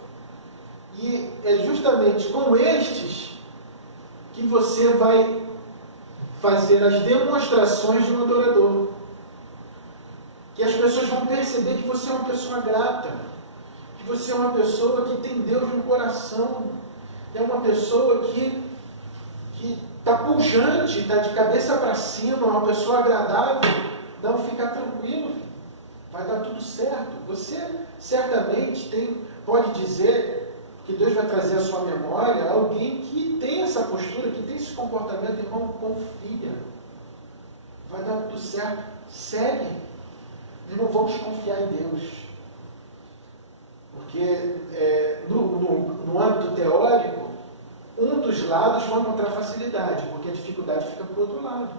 E é justamente com estes que você vai fazer as demonstrações de um adorador. Que as pessoas vão perceber que você é uma pessoa grata, que você é uma pessoa que tem Deus no coração, é uma pessoa que está pujante, está de cabeça para cima, é uma pessoa agradável. Não, fica tranquilo, vai dar tudo certo. Você certamente pode dizer que Deus vai trazer à sua memória alguém que tem essa postura, que tem esse comportamento, irmão, confia. Vai dar tudo certo. Segue. Irmão, vamos confiar em Deus. Porque no âmbito teórico, um dos lados vai encontrar facilidade, porque a dificuldade fica para o outro lado.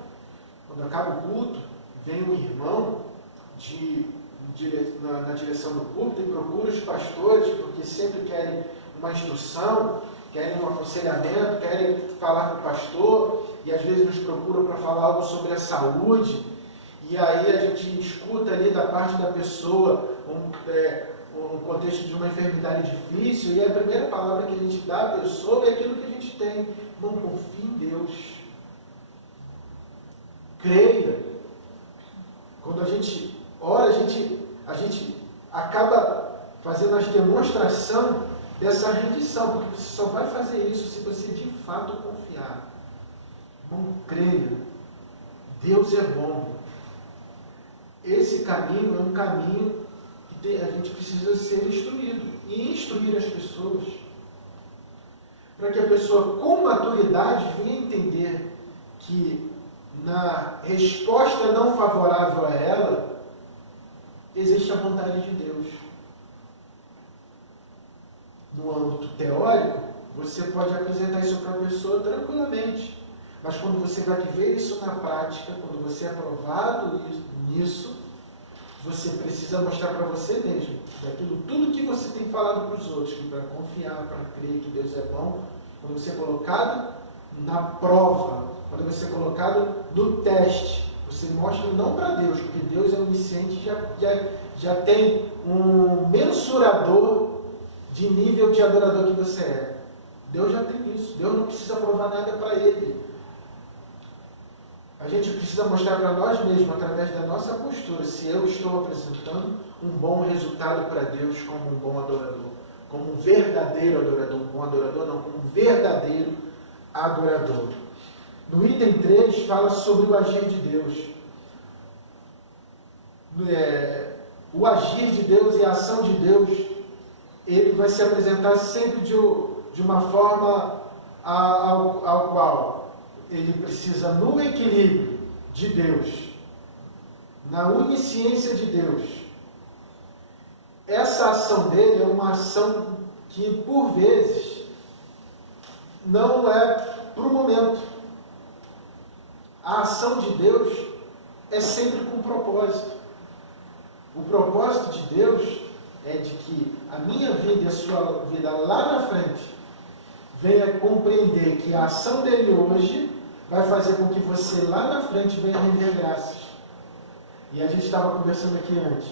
Quando acaba o culto, vem um irmão na direção do púlpito e procura os pastores, porque sempre querem uma instrução, querem um aconselhamento, querem falar com o pastor, e às vezes nos procuram para falar algo sobre a saúde, e aí a gente escuta ali da parte da pessoa um contexto de uma enfermidade difícil, e a primeira palavra que a gente dá à pessoa é aquilo que a gente tem. Não confie em Deus. Creia. Quando a gente ora, a gente acaba fazendo a demonstração dessa rendição, porque você só vai fazer isso se você de fato confiar. Não creia. Deus é bom. Esse caminho é um caminho que a gente precisa ser instruído e instruir as pessoas para que a pessoa com maturidade venha entender que na resposta não favorável a ela existe a vontade de Deus. No âmbito teórico, você pode apresentar isso para a pessoa tranquilamente, mas quando você vai viver isso na prática, quando você é provado nisso, você precisa mostrar para você mesmo, daquilo tudo que você tem falado para os outros, que para confiar, para crer que Deus é bom, quando você é colocado na prova, quando você é colocado no teste, você mostra não para Deus, porque Deus é onisciente, já tem um mensurador de nível de adorador que você é. Deus já tem isso, Deus não precisa provar nada para Ele. A gente precisa mostrar para nós mesmos, através da nossa postura, se eu estou apresentando um bom resultado para Deus como um bom adorador, como um verdadeiro adorador, um bom adorador não, como um verdadeiro adorador. No item 3 fala sobre o agir de Deus. O agir de Deus e a ação de Deus, ele vai se apresentar sempre de uma forma ao qual ele precisa, no equilíbrio de Deus, na onisciência de Deus. Essa ação dele é uma ação que, por vezes, não é para o momento. A ação de Deus é sempre com propósito. O propósito de Deus é de que a minha vida e a sua vida lá na frente venha compreender que a ação dele hoje vai fazer com que você lá na frente venha render graças. E a gente estava conversando aqui antes.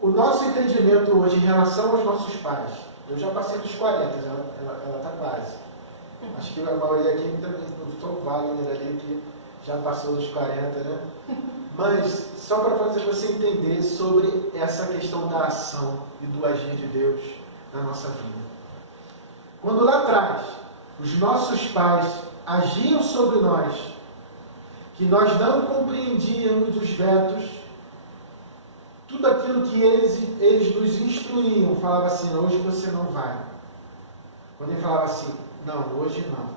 O nosso entendimento hoje em relação aos nossos pais, eu já passei dos 40, ela está quase. Acho que a maioria aqui também, o Wagner ali, que já passou dos 40, né? Mas, só para fazer você entender sobre essa questão da ação e do agir de Deus na nossa vida. Quando lá atrás, os nossos pais agiam sobre nós, que nós não compreendíamos os vetos, tudo aquilo que eles nos instruíam, falava assim, hoje você não vai. Quando ele falava assim, não, hoje não.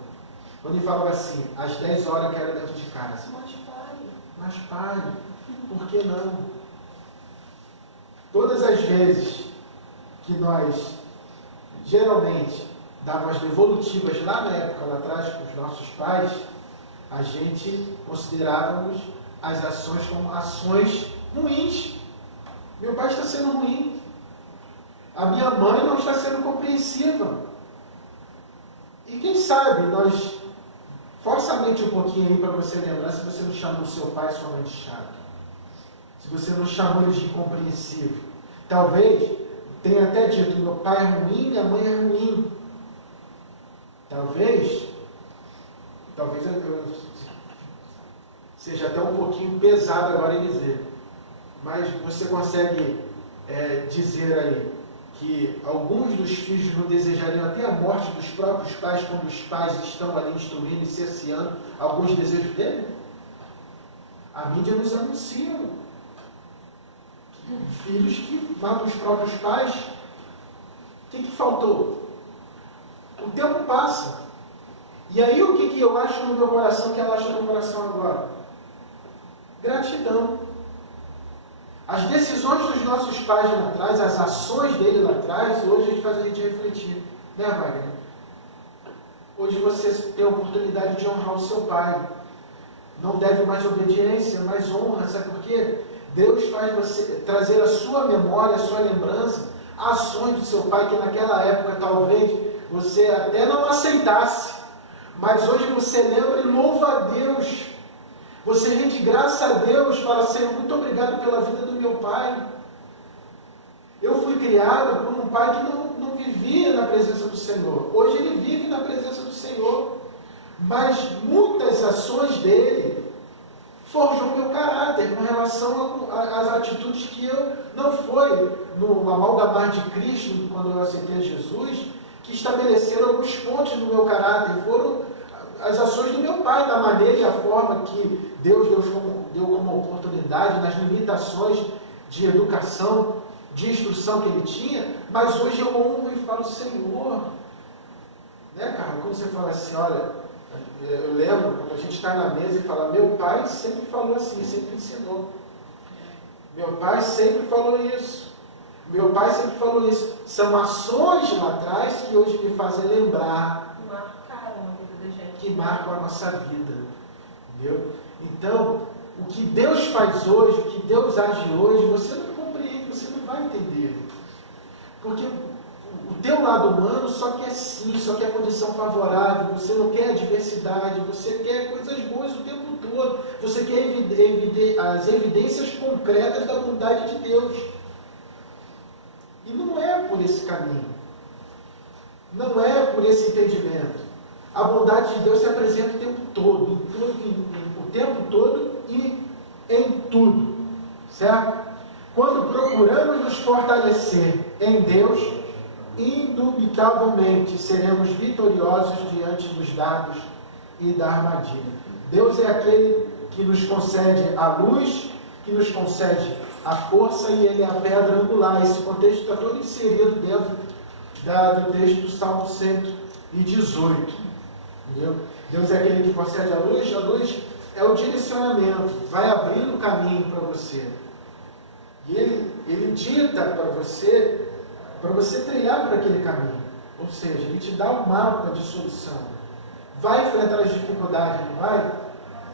Quando ele falava assim, às 10 horas eu quero dentro de casa. Mas pare, por que não? Todas as vezes que nós, geralmente, dávamos devolutivas lá na época, lá atrás, com os nossos pais, a gente considerávamos as ações como ações ruins. Meu pai está sendo ruim. A minha mãe não está sendo compreensiva. E quem sabe nós, força a mente um pouquinho aí para você lembrar, se você não chamou o seu pai e sua mãe de chato. Se você não chamou eles de compreensivo. Talvez tenha até dito, meu pai é ruim, minha mãe é ruim. Talvez seja até um pouquinho pesado agora em dizer, mas você consegue dizer aí que alguns dos filhos não desejariam até a morte dos próprios pais quando os pais estão ali instruindo e cerceando alguns desejos dele? A mídia nos anuncia filhos que matam os próprios pais. O que faltou? O tempo passa. E aí o que eu acho no meu coração, que ela acha no meu coração agora? Gratidão. As decisões dos nossos pais lá atrás, as ações dele lá atrás, hoje a gente faz a gente refletir. Né, Wagner? Hoje você tem a oportunidade de honrar o seu pai. Não deve mais obediência, mais honra. Sabe por quê? Deus faz você trazer a sua memória, a sua lembrança, ações do seu pai que naquela época talvez você até não aceitasse. Mas hoje você lembra e louva a Deus. Você rende graça a Deus, fala, Senhor, muito obrigado pela vida do meu pai. Eu fui criado por um pai que não vivia na presença do Senhor. Hoje ele vive na presença do Senhor. Mas muitas ações dele forjam meu caráter com relação às atitudes que eu não foi no amalgamar de Cristo, quando eu aceitei Jesus, que estabeleceram alguns pontos no meu caráter. Foram as ações do meu pai, da maneira e a forma que Deus deu como oportunidade, nas limitações de educação, de instrução que ele tinha, mas hoje eu honro e falo, Senhor, né, cara? Quando você fala assim, olha, eu lembro quando a gente está na mesa e fala, meu pai sempre falou assim, sempre ensinou. Meu pai sempre falou isso. Meu pai sempre falou isso. São ações lá atrás que hoje me fazem lembrar. Marcaram a vida da gente. Que marcam a nossa vida. Entendeu? Então, o que Deus faz hoje, o que Deus age hoje, você não compreende, você não vai entender. Porque o teu lado humano só quer sim, só quer condição favorável, você não quer adversidade, você quer coisas boas o tempo todo, você quer as evidências concretas da bondade de Deus. E não é por esse caminho, não é por esse entendimento. A bondade de Deus se apresenta o tempo todo, o tempo todo e em tudo, certo? Quando procuramos nos fortalecer em Deus, indubitavelmente seremos vitoriosos diante dos dardos e da armadilha. Deus é aquele que nos concede a luz, que nos concede a força, e Ele é a pedra angular. Esse contexto está todo inserido dentro do texto do Salmo 118. Entendeu? Deus é aquele que concede a luz é o direcionamento, vai abrindo o caminho para você. E Ele dita para você trilhar por aquele caminho. Ou seja, Ele te dá um mapa de solução. Vai enfrentar as dificuldades, não vai?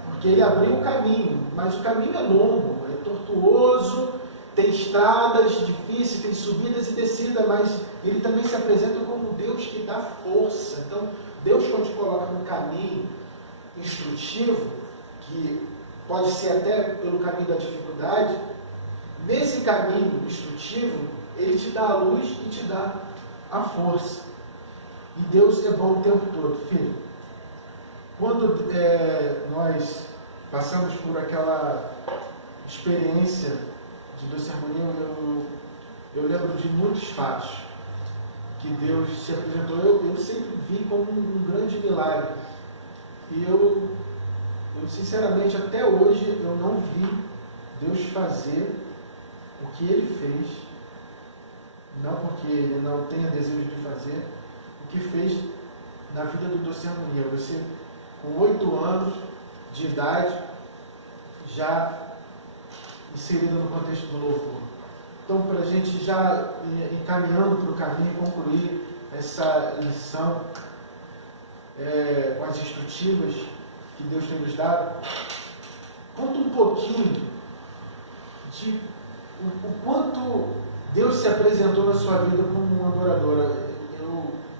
Porque Ele abriu o caminho, mas o caminho é longo, é tortuoso, tem estradas difíceis, tem subidas e descidas, mas Ele também se apresenta como Deus que dá força. Então, Deus, quando te coloca no caminho instrutivo, que pode ser até pelo caminho da dificuldade, nesse caminho instrutivo, Ele te dá a luz e te dá a força. E Deus é bom o tempo todo, filho. Quando nós passamos por aquela experiência de doce harmonia, eu lembro de muitos fatos que Deus se apresentou. Eu sempre vi como um grande milagre. E eu sinceramente, até hoje, eu não vi Deus fazer o que Ele fez, não porque Ele não tenha desejo de fazer, o que fez na vida do Doce Harmonia. Você, com 8 anos de idade, já inserido no contexto do louvor. Então, para a gente já encaminhando para o caminho, concluir essa lição com as instrutivas que Deus tem nos dado, conta um pouquinho de o quanto Deus se apresentou na sua vida como uma adoradora.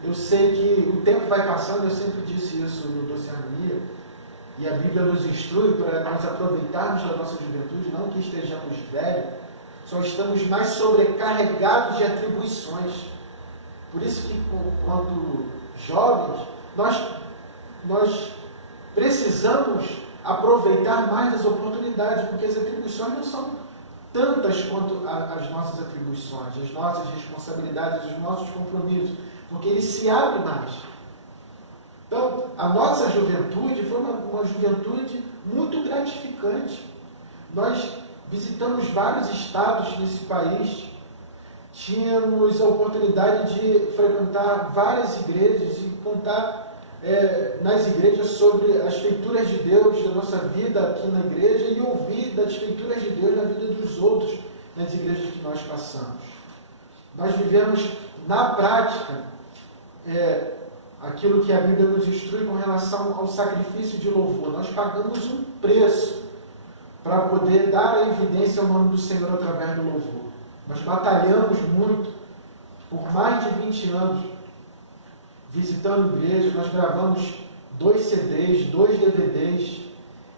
Eu sei que o tempo vai passando, eu sempre disse isso no Doce Harmonia, e a Bíblia nos instrui para nós aproveitarmos da nossa juventude, não que estejamos velhos, só estamos mais sobrecarregados de atribuições. Por isso que, quando jovens, nós precisamos aproveitar mais das oportunidades, porque as atribuições não são tantas quanto as nossas atribuições, as nossas responsabilidades, os nossos compromissos, porque ele se abre mais. Então, a nossa juventude foi uma juventude muito gratificante. Nós visitamos vários estados nesse país, tínhamos a oportunidade de frequentar várias igrejas e contar nas igrejas sobre as feituras de Deus da nossa vida aqui na igreja e ouvir das feituras de Deus na vida dos outros, nas igrejas que nós passamos. Nós vivemos na prática aquilo que a Bíblia nos instrui com relação ao sacrifício de louvor. Nós pagamos um preço para poder dar a evidência ao nome do Senhor através do louvor. Nós batalhamos muito, por mais de 20 anos, visitando igrejas. Nós gravamos 2 CDs, 2 DVDs.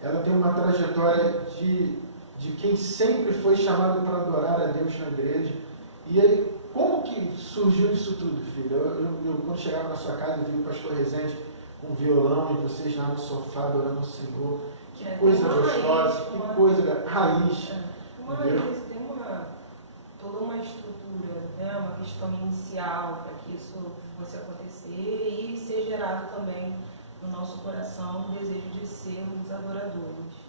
Ela tem uma trajetória de quem sempre foi chamado para adorar a Deus na igreja. E aí, como que surgiu isso tudo, filho? Eu quando chegava na sua casa, eu vi o pastor Rezende com violão e vocês lá no sofá adorando o Senhor. Que coisa gostosa, que coisa raiz. Uma raiz, tem toda uma estrutura, né? Uma questão inicial para que isso fosse acontecer e ser gerado também no nosso coração o desejo de sermos adoradores.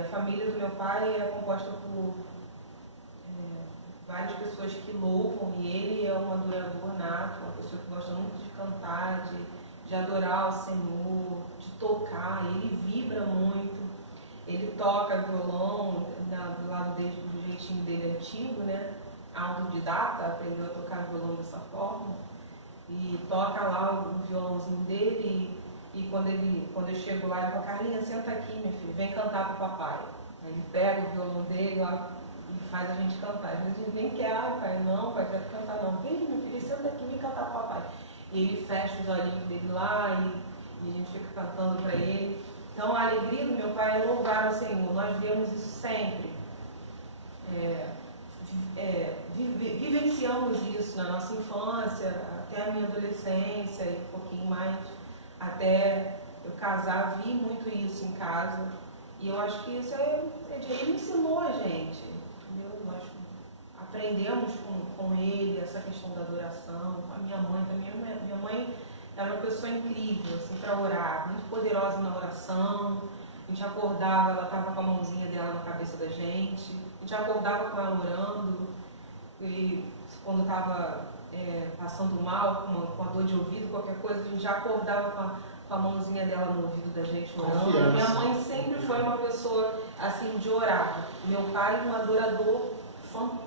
A família do meu pai é composta por várias pessoas que louvam, e ele é um adorador nato, uma pessoa que gosta muito de cantar, de adorar o Senhor, de tocar. Ele vibra muito, ele toca violão do lado dele, do jeitinho dele antigo, né? Autodidata, aprendeu a tocar violão dessa forma, e toca lá o violãozinho dele, e quando eu chego lá, ele fala: Carlinha, senta aqui, minha filha, vem cantar pro papai. Aí ele pega o violão dele lá e faz a gente cantar. Às vezes a gente nem quer, pai, não, pai, quero cantar não. Vem, meu filho, senta aqui, vem cantar pro papai. E ele fecha os olhinhos dele lá e a gente fica cantando para ele. Então a alegria do meu pai é louvar o Senhor. Nós vemos isso sempre. Vivenciamos isso na nossa infância, até a minha adolescência e um pouquinho mais, até eu casar, vi muito isso em casa. E eu acho que isso ele ensinou a gente, entendeu? Nós aprendemos com ele essa questão da adoração. A minha mãe também, minha mãe era uma pessoa incrível, assim, para orar, muito poderosa na oração. A gente acordava, ela estava com a mãozinha dela na cabeça da gente, a gente acordava com ela orando, e quando estava passando mal, com a dor de ouvido, qualquer coisa, a gente já acordava com a mãozinha dela no ouvido da gente orando. Confiança. Minha mãe sempre foi uma pessoa assim de orar. Meu pai um adorador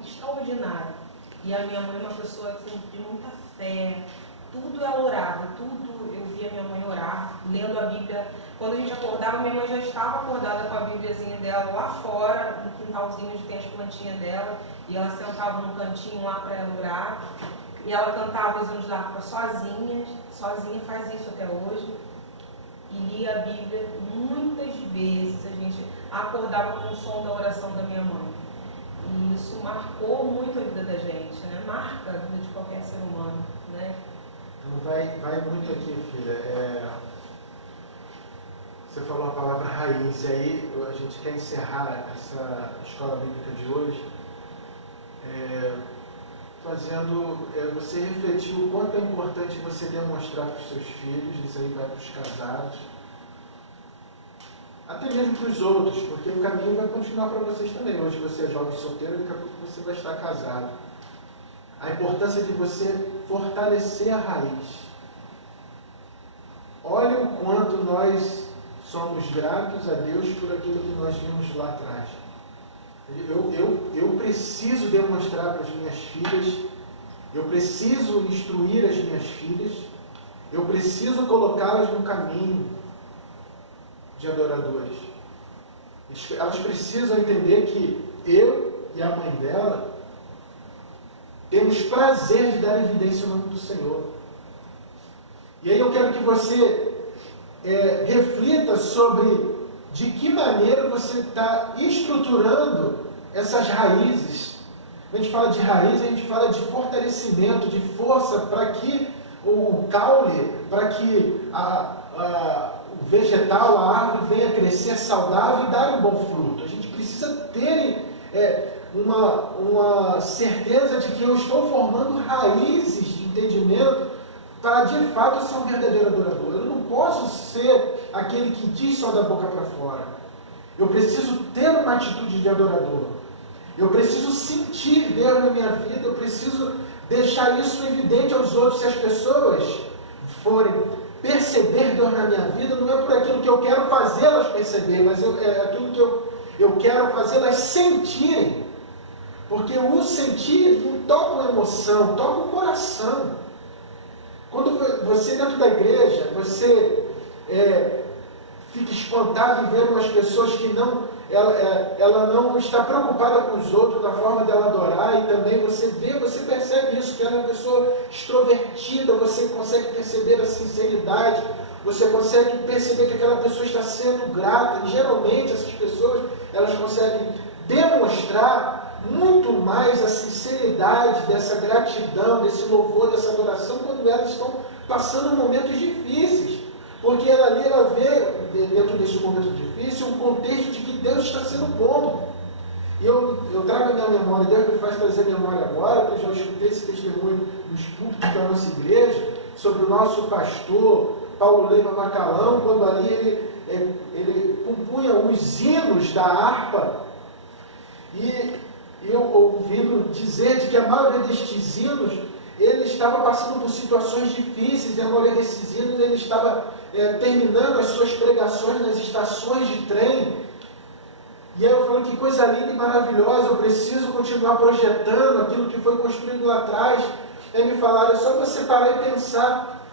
extraordinário. E a minha mãe uma pessoa assim, de muita fé. Tudo ela orava, tudo eu via minha mãe orar, lendo a Bíblia. Quando a gente acordava, minha mãe já estava acordada com a Bíbliazinha dela lá fora, no quintalzinho onde tem as plantinhas dela, e ela sentava num cantinho lá para ela orar. E ela cantava os hinos da harpa sozinha, faz isso até hoje. E lia a Bíblia muitas vezes. A gente acordava com o som da oração da minha mãe. E isso marcou muito a vida da gente, né? Marca a vida de qualquer ser humano, né? Então vai muito aqui, filha. Você falou a palavra raiz, e aí a gente quer encerrar essa escola bíblica de hoje fazendo você refletir o quanto é importante você demonstrar para os seus filhos. Isso aí vai para os casados, até mesmo para os outros, porque o caminho vai continuar para vocês também. Hoje você é jovem solteiro, daqui a pouco você vai estar casado. A importância de você fortalecer a raiz. Olha o quanto nós somos gratos a Deus por aquilo que nós vimos lá atrás. Eu preciso demonstrar para as minhas filhas, eu preciso instruir as minhas filhas, eu preciso colocá-las no caminho de adoradores. Elas precisam entender que eu e a mãe dela temos prazer de dar evidência ao nome do Senhor. E aí eu quero que você reflita sobre de que maneira você está estruturando essas raízes. Quando a gente fala de raiz, a gente fala de fortalecimento, de força, para que o caule, para que o vegetal, a árvore venha crescer saudável e dar um bom fruto. A gente precisa ter uma certeza de que eu estou formando raízes de entendimento para de fato ser um verdadeiro adorador. Eu não posso ser aquele que diz só da boca para fora. Eu preciso ter uma atitude de adorador. Eu preciso sentir Deus na minha vida. Eu preciso deixar isso evidente aos outros. Se as pessoas forem perceber Deus na minha vida, não é por aquilo que eu quero fazê-las perceber, mas é aquilo que eu quero fazê-las sentirem. Porque o sentir não toca a emoção, toca o coração. Quando você dentro da igreja, você fica espantado em ver umas pessoas que ela não está preocupada com os outros, da forma dela adorar, e também você percebe isso, que ela é uma pessoa extrovertida, você consegue perceber a sinceridade, você consegue perceber que aquela pessoa está sendo grata, e geralmente essas pessoas, elas conseguem demonstrar muito mais a sinceridade dessa gratidão, desse louvor, dessa adoração, quando elas estão passando momentos difíceis. Porque ela vê, dentro desse momento difícil, um contexto de que Deus está sendo bom. E eu trago a minha memória, Deus me faz trazer a memória agora, porque eu já escutei esse testemunho nos púlpitos da nossa igreja, sobre o nosso pastor, Paulo Leiva Macalão, quando ali ele compunha os hinos da harpa. E eu ouvindo dizer de que a maioria destes hinos, ele estava passando por situações difíceis, e a maioria desses hinos ele estava terminando as suas pregações nas estações de trem. E aí eu falo, que coisa linda e maravilhosa, eu preciso continuar projetando aquilo que foi construído lá atrás. Aí me falaram, é só você parar e pensar,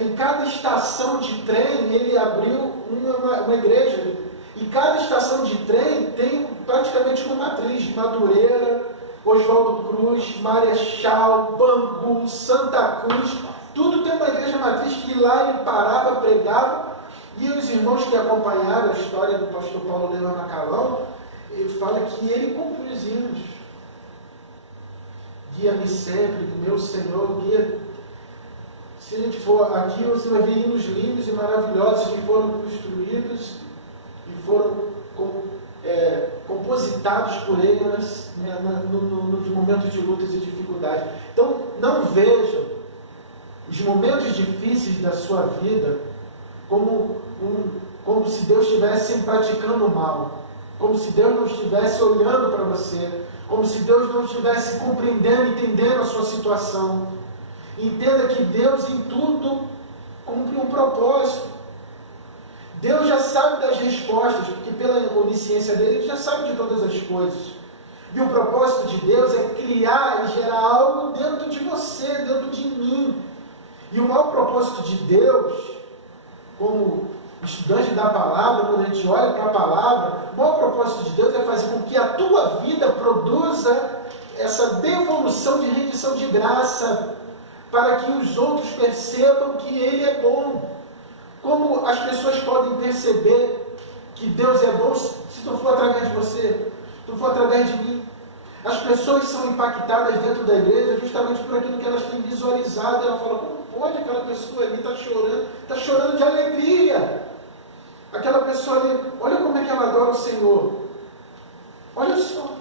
em cada estação de trem ele abriu uma igreja, e cada estação de trem tem praticamente uma matriz: Madureira, Oswaldo Cruz, Marechal, Bangu, Santa Cruz, tudo tem uma igreja matriz que lá ele parava, pregava. E os irmãos que acompanharam a história do pastor Paulo Leiva Macalão, ele fala que ele compôs os hinos. Guia-me sempre, meu Senhor, guia. Se a gente for aqui, você vai ver hinos lindos e maravilhosos que foram construídos e foram compositados por ele nos momentos de lutas e dificuldades. Então, não vejam os momentos difíceis da sua vida como se Deus estivesse praticando o mal, como se Deus não estivesse olhando para você, como se Deus não estivesse compreendendo, entendendo a sua situação. Entenda que Deus em tudo cumpre um propósito. Deus já sabe das respostas, porque pela onisciência dele, ele já sabe de todas as coisas. E o propósito de Deus é criar e gerar algo dentro de você, dentro de mim. E o maior propósito de Deus, como estudante da palavra, quando a gente olha para a palavra, o maior propósito de Deus é fazer com que a tua vida produza essa devolução de rendição de graça, para que os outros percebam que Ele é bom. Como as pessoas podem perceber que Deus é bom se não for através de você, se não for através de mim? As pessoas são impactadas dentro da igreja justamente por aquilo que elas têm visualizado. Ela fala, como pode aquela pessoa ali está chorando de alegria? Aquela pessoa ali, olha como é que ela adora o Senhor. Olha só.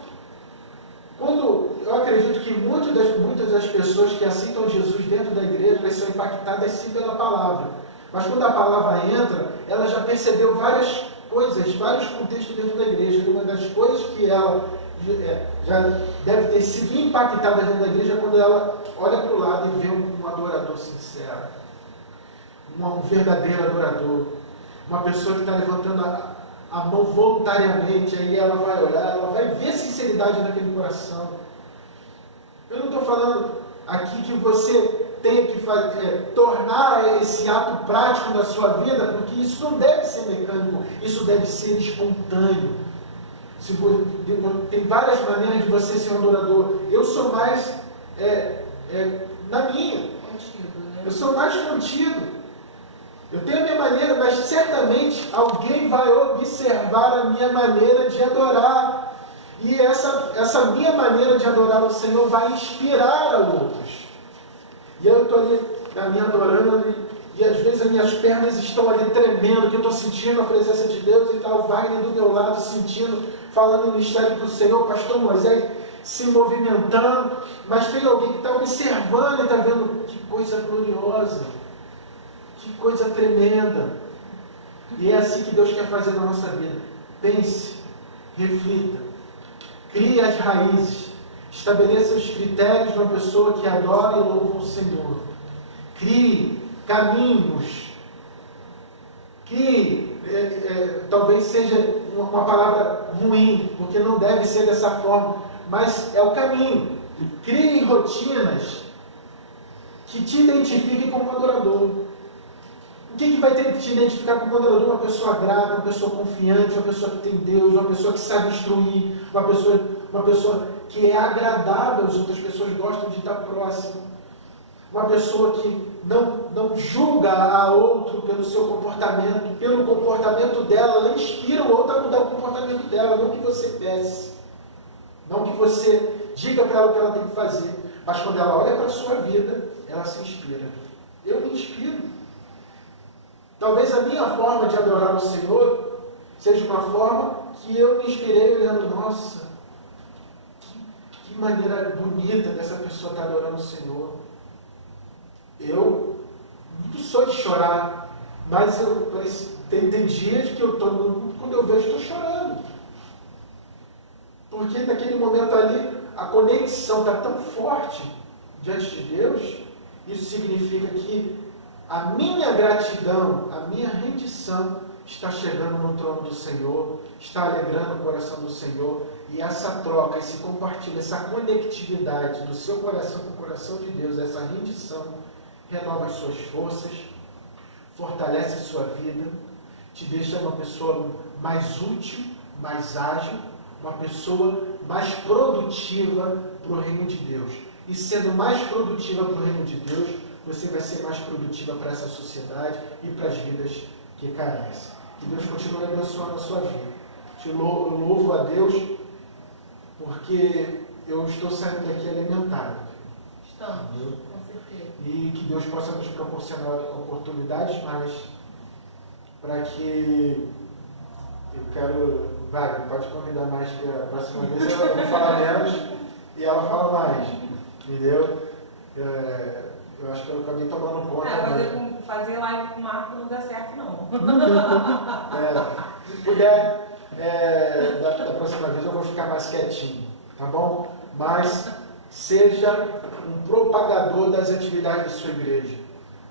Quando eu acredito que muitas das pessoas que aceitam Jesus dentro da igreja, elas são impactadas sim pela palavra. Mas quando a palavra entra, ela já percebeu várias coisas, vários contextos dentro da igreja. E uma das coisas que ela já deve ter sido impactada dentro da igreja é quando ela olha para o lado e vê um adorador sincero, um verdadeiro adorador, uma pessoa que está levantando a mão voluntariamente. Aí ela vai olhar, ela vai ver sinceridade naquele coração. Eu não estou falando aqui que você tem que tornar esse ato prático na sua vida, porque isso não deve ser mecânico, isso deve ser espontâneo. Tem várias maneiras de você ser um adorador. Eu sou mais na minha. Eu sou mais contido. Eu tenho a minha maneira, mas certamente alguém vai observar a minha maneira de adorar. E essa minha maneira de adorar o Senhor vai inspirar a outros. E eu estou ali na minha adorando, e às vezes as minhas pernas estão ali tremendo, que eu estou sentindo a presença de Deus, e está o Wagner do meu lado sentindo, falando no mistério do Senhor, o pastor Moisés se movimentando, mas tem alguém que está observando e está vendo que coisa gloriosa, que coisa tremenda. E é assim que Deus quer fazer na nossa vida. Pense, reflita, crie as raízes, estabeleça os critérios de uma pessoa que adora e louva o Senhor. Crie caminhos. Crie, talvez seja uma palavra ruim, porque não deve ser dessa forma, mas é o caminho. Criem rotinas que te identifiquem como adorador. O que vai ter que te identificar como adorador? Uma pessoa grata, uma pessoa confiante, uma pessoa que tem Deus, uma pessoa que sabe instruir, uma pessoa que é agradável, as outras pessoas gostam de estar próximo. Uma pessoa que não julga a outro pelo seu comportamento, pelo comportamento dela, ela inspira o outro a mudar o comportamento dela, não que você peça, não que você diga para ela o que ela tem que fazer, mas quando ela olha para a sua vida, ela se inspira. Eu me inspiro. Talvez a minha forma de adorar o Senhor seja uma forma que eu me inspirei olhando, nossa, que maneira bonita dessa pessoa estar adorando o Senhor. Eu não sou de chorar, mas tem dias que quando eu vejo, estou chorando. Porque naquele momento ali, a conexão está tão forte diante de Deus, isso significa que a minha gratidão, a minha rendição está chegando no trono do Senhor, está alegrando o coração do Senhor, e essa troca, esse compartilho, essa conectividade do seu coração com o coração de Deus, essa rendição, renova as suas forças, fortalece a sua vida, te deixa uma pessoa mais útil, mais ágil, uma pessoa mais produtiva para o reino de Deus. E sendo mais produtiva para o reino de Deus, você vai ser mais produtiva para essa sociedade e para as vidas que carecem. Que Deus continue abençoando a sua vida. Eu louvo a Deus porque eu estou saindo daqui alimentado. Estamos, com certeza. E que Deus possa nos proporcionar oportunidades mais para que eu quero... Wagner, pode convidar mais, que a próxima vez eu vou falar menos e ela fala mais. Entendeu? Eu acho que eu acabei tomando conta. Fazer live com o Marco não dá certo, não. Se puder, da próxima vez eu vou ficar mais quietinho, tá bom? Mas seja um propagador das atividades da sua igreja.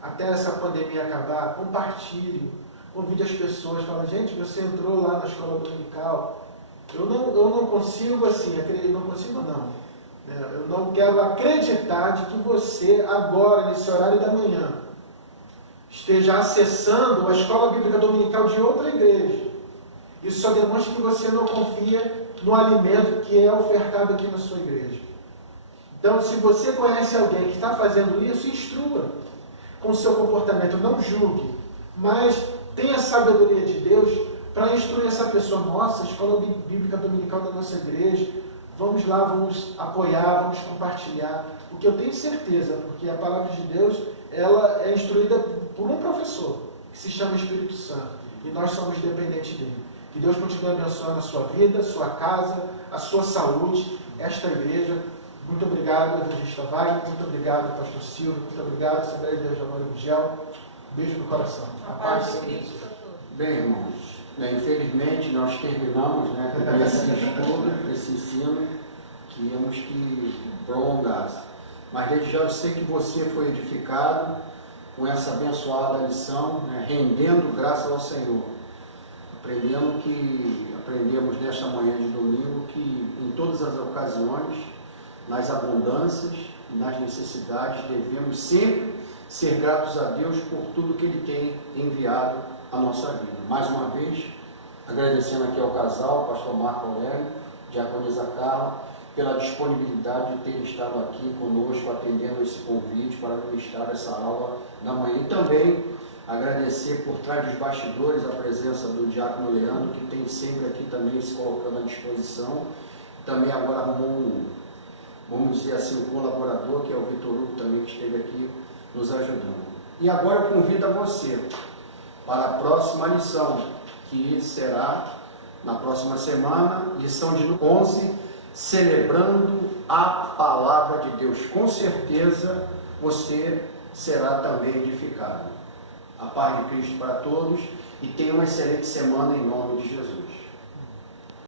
Até essa pandemia acabar, compartilhe, convide as pessoas, fala, gente, você entrou lá na escola dominical. Eu não consigo assim, não consigo não. Eu não quero acreditar de que você, agora, nesse horário da manhã, esteja acessando a escola bíblica dominical de outra igreja. Isso só demonstra que você não confia no alimento que é ofertado aqui na sua igreja. Então, se você conhece alguém que está fazendo isso, instrua com o seu comportamento, não julgue, mas tenha a sabedoria de Deus para instruir essa pessoa. Nossa, a escola bíblica dominical da nossa igreja, vamos lá, vamos apoiar, vamos compartilhar. O que eu tenho certeza, porque a palavra de Deus, ela é instruída por um professor, que se chama Espírito Santo, e nós somos dependentes dele. Que Deus continue abençoando a sua vida, a sua casa, a sua saúde, esta igreja. Muito obrigado, evangelista Wagner, muito obrigado, pastor Silvio, muito obrigado, Assembleia de Deus de Amor e Gugel. Beijo no coração. A paz de Cristo. Bem, irmãos, infelizmente nós terminamos com esse estudo, esse ensino, que íamos que prolongasse. Mas desde já eu sei que você foi edificado com essa abençoada lição, rendendo graças ao Senhor. Aprendemos nesta manhã de domingo que em todas as ocasiões, nas abundâncias e nas necessidades, devemos sempre ser gratos a Deus por tudo que Ele tem enviado à nossa vida. Mais uma vez, agradecendo aqui ao casal, pastor Marco Aurélio, diaconisa Carla, pela disponibilidade de ter estado aqui conosco, atendendo esse convite para ministrar essa aula da manhã. E também agradecer por trás dos bastidores a presença do diácono Leandro, que tem sempre aqui também se colocando à disposição. Também agora arrumou vamos dizer assim, o colaborador, que é o Vitor Hugo também, que esteve aqui nos ajudando. E agora eu convido a você para a próxima lição, que será na próxima semana, lição de 11, celebrando a palavra de Deus. Com certeza você será também edificado. A paz de Cristo para todos e tenha uma excelente semana em nome de Jesus.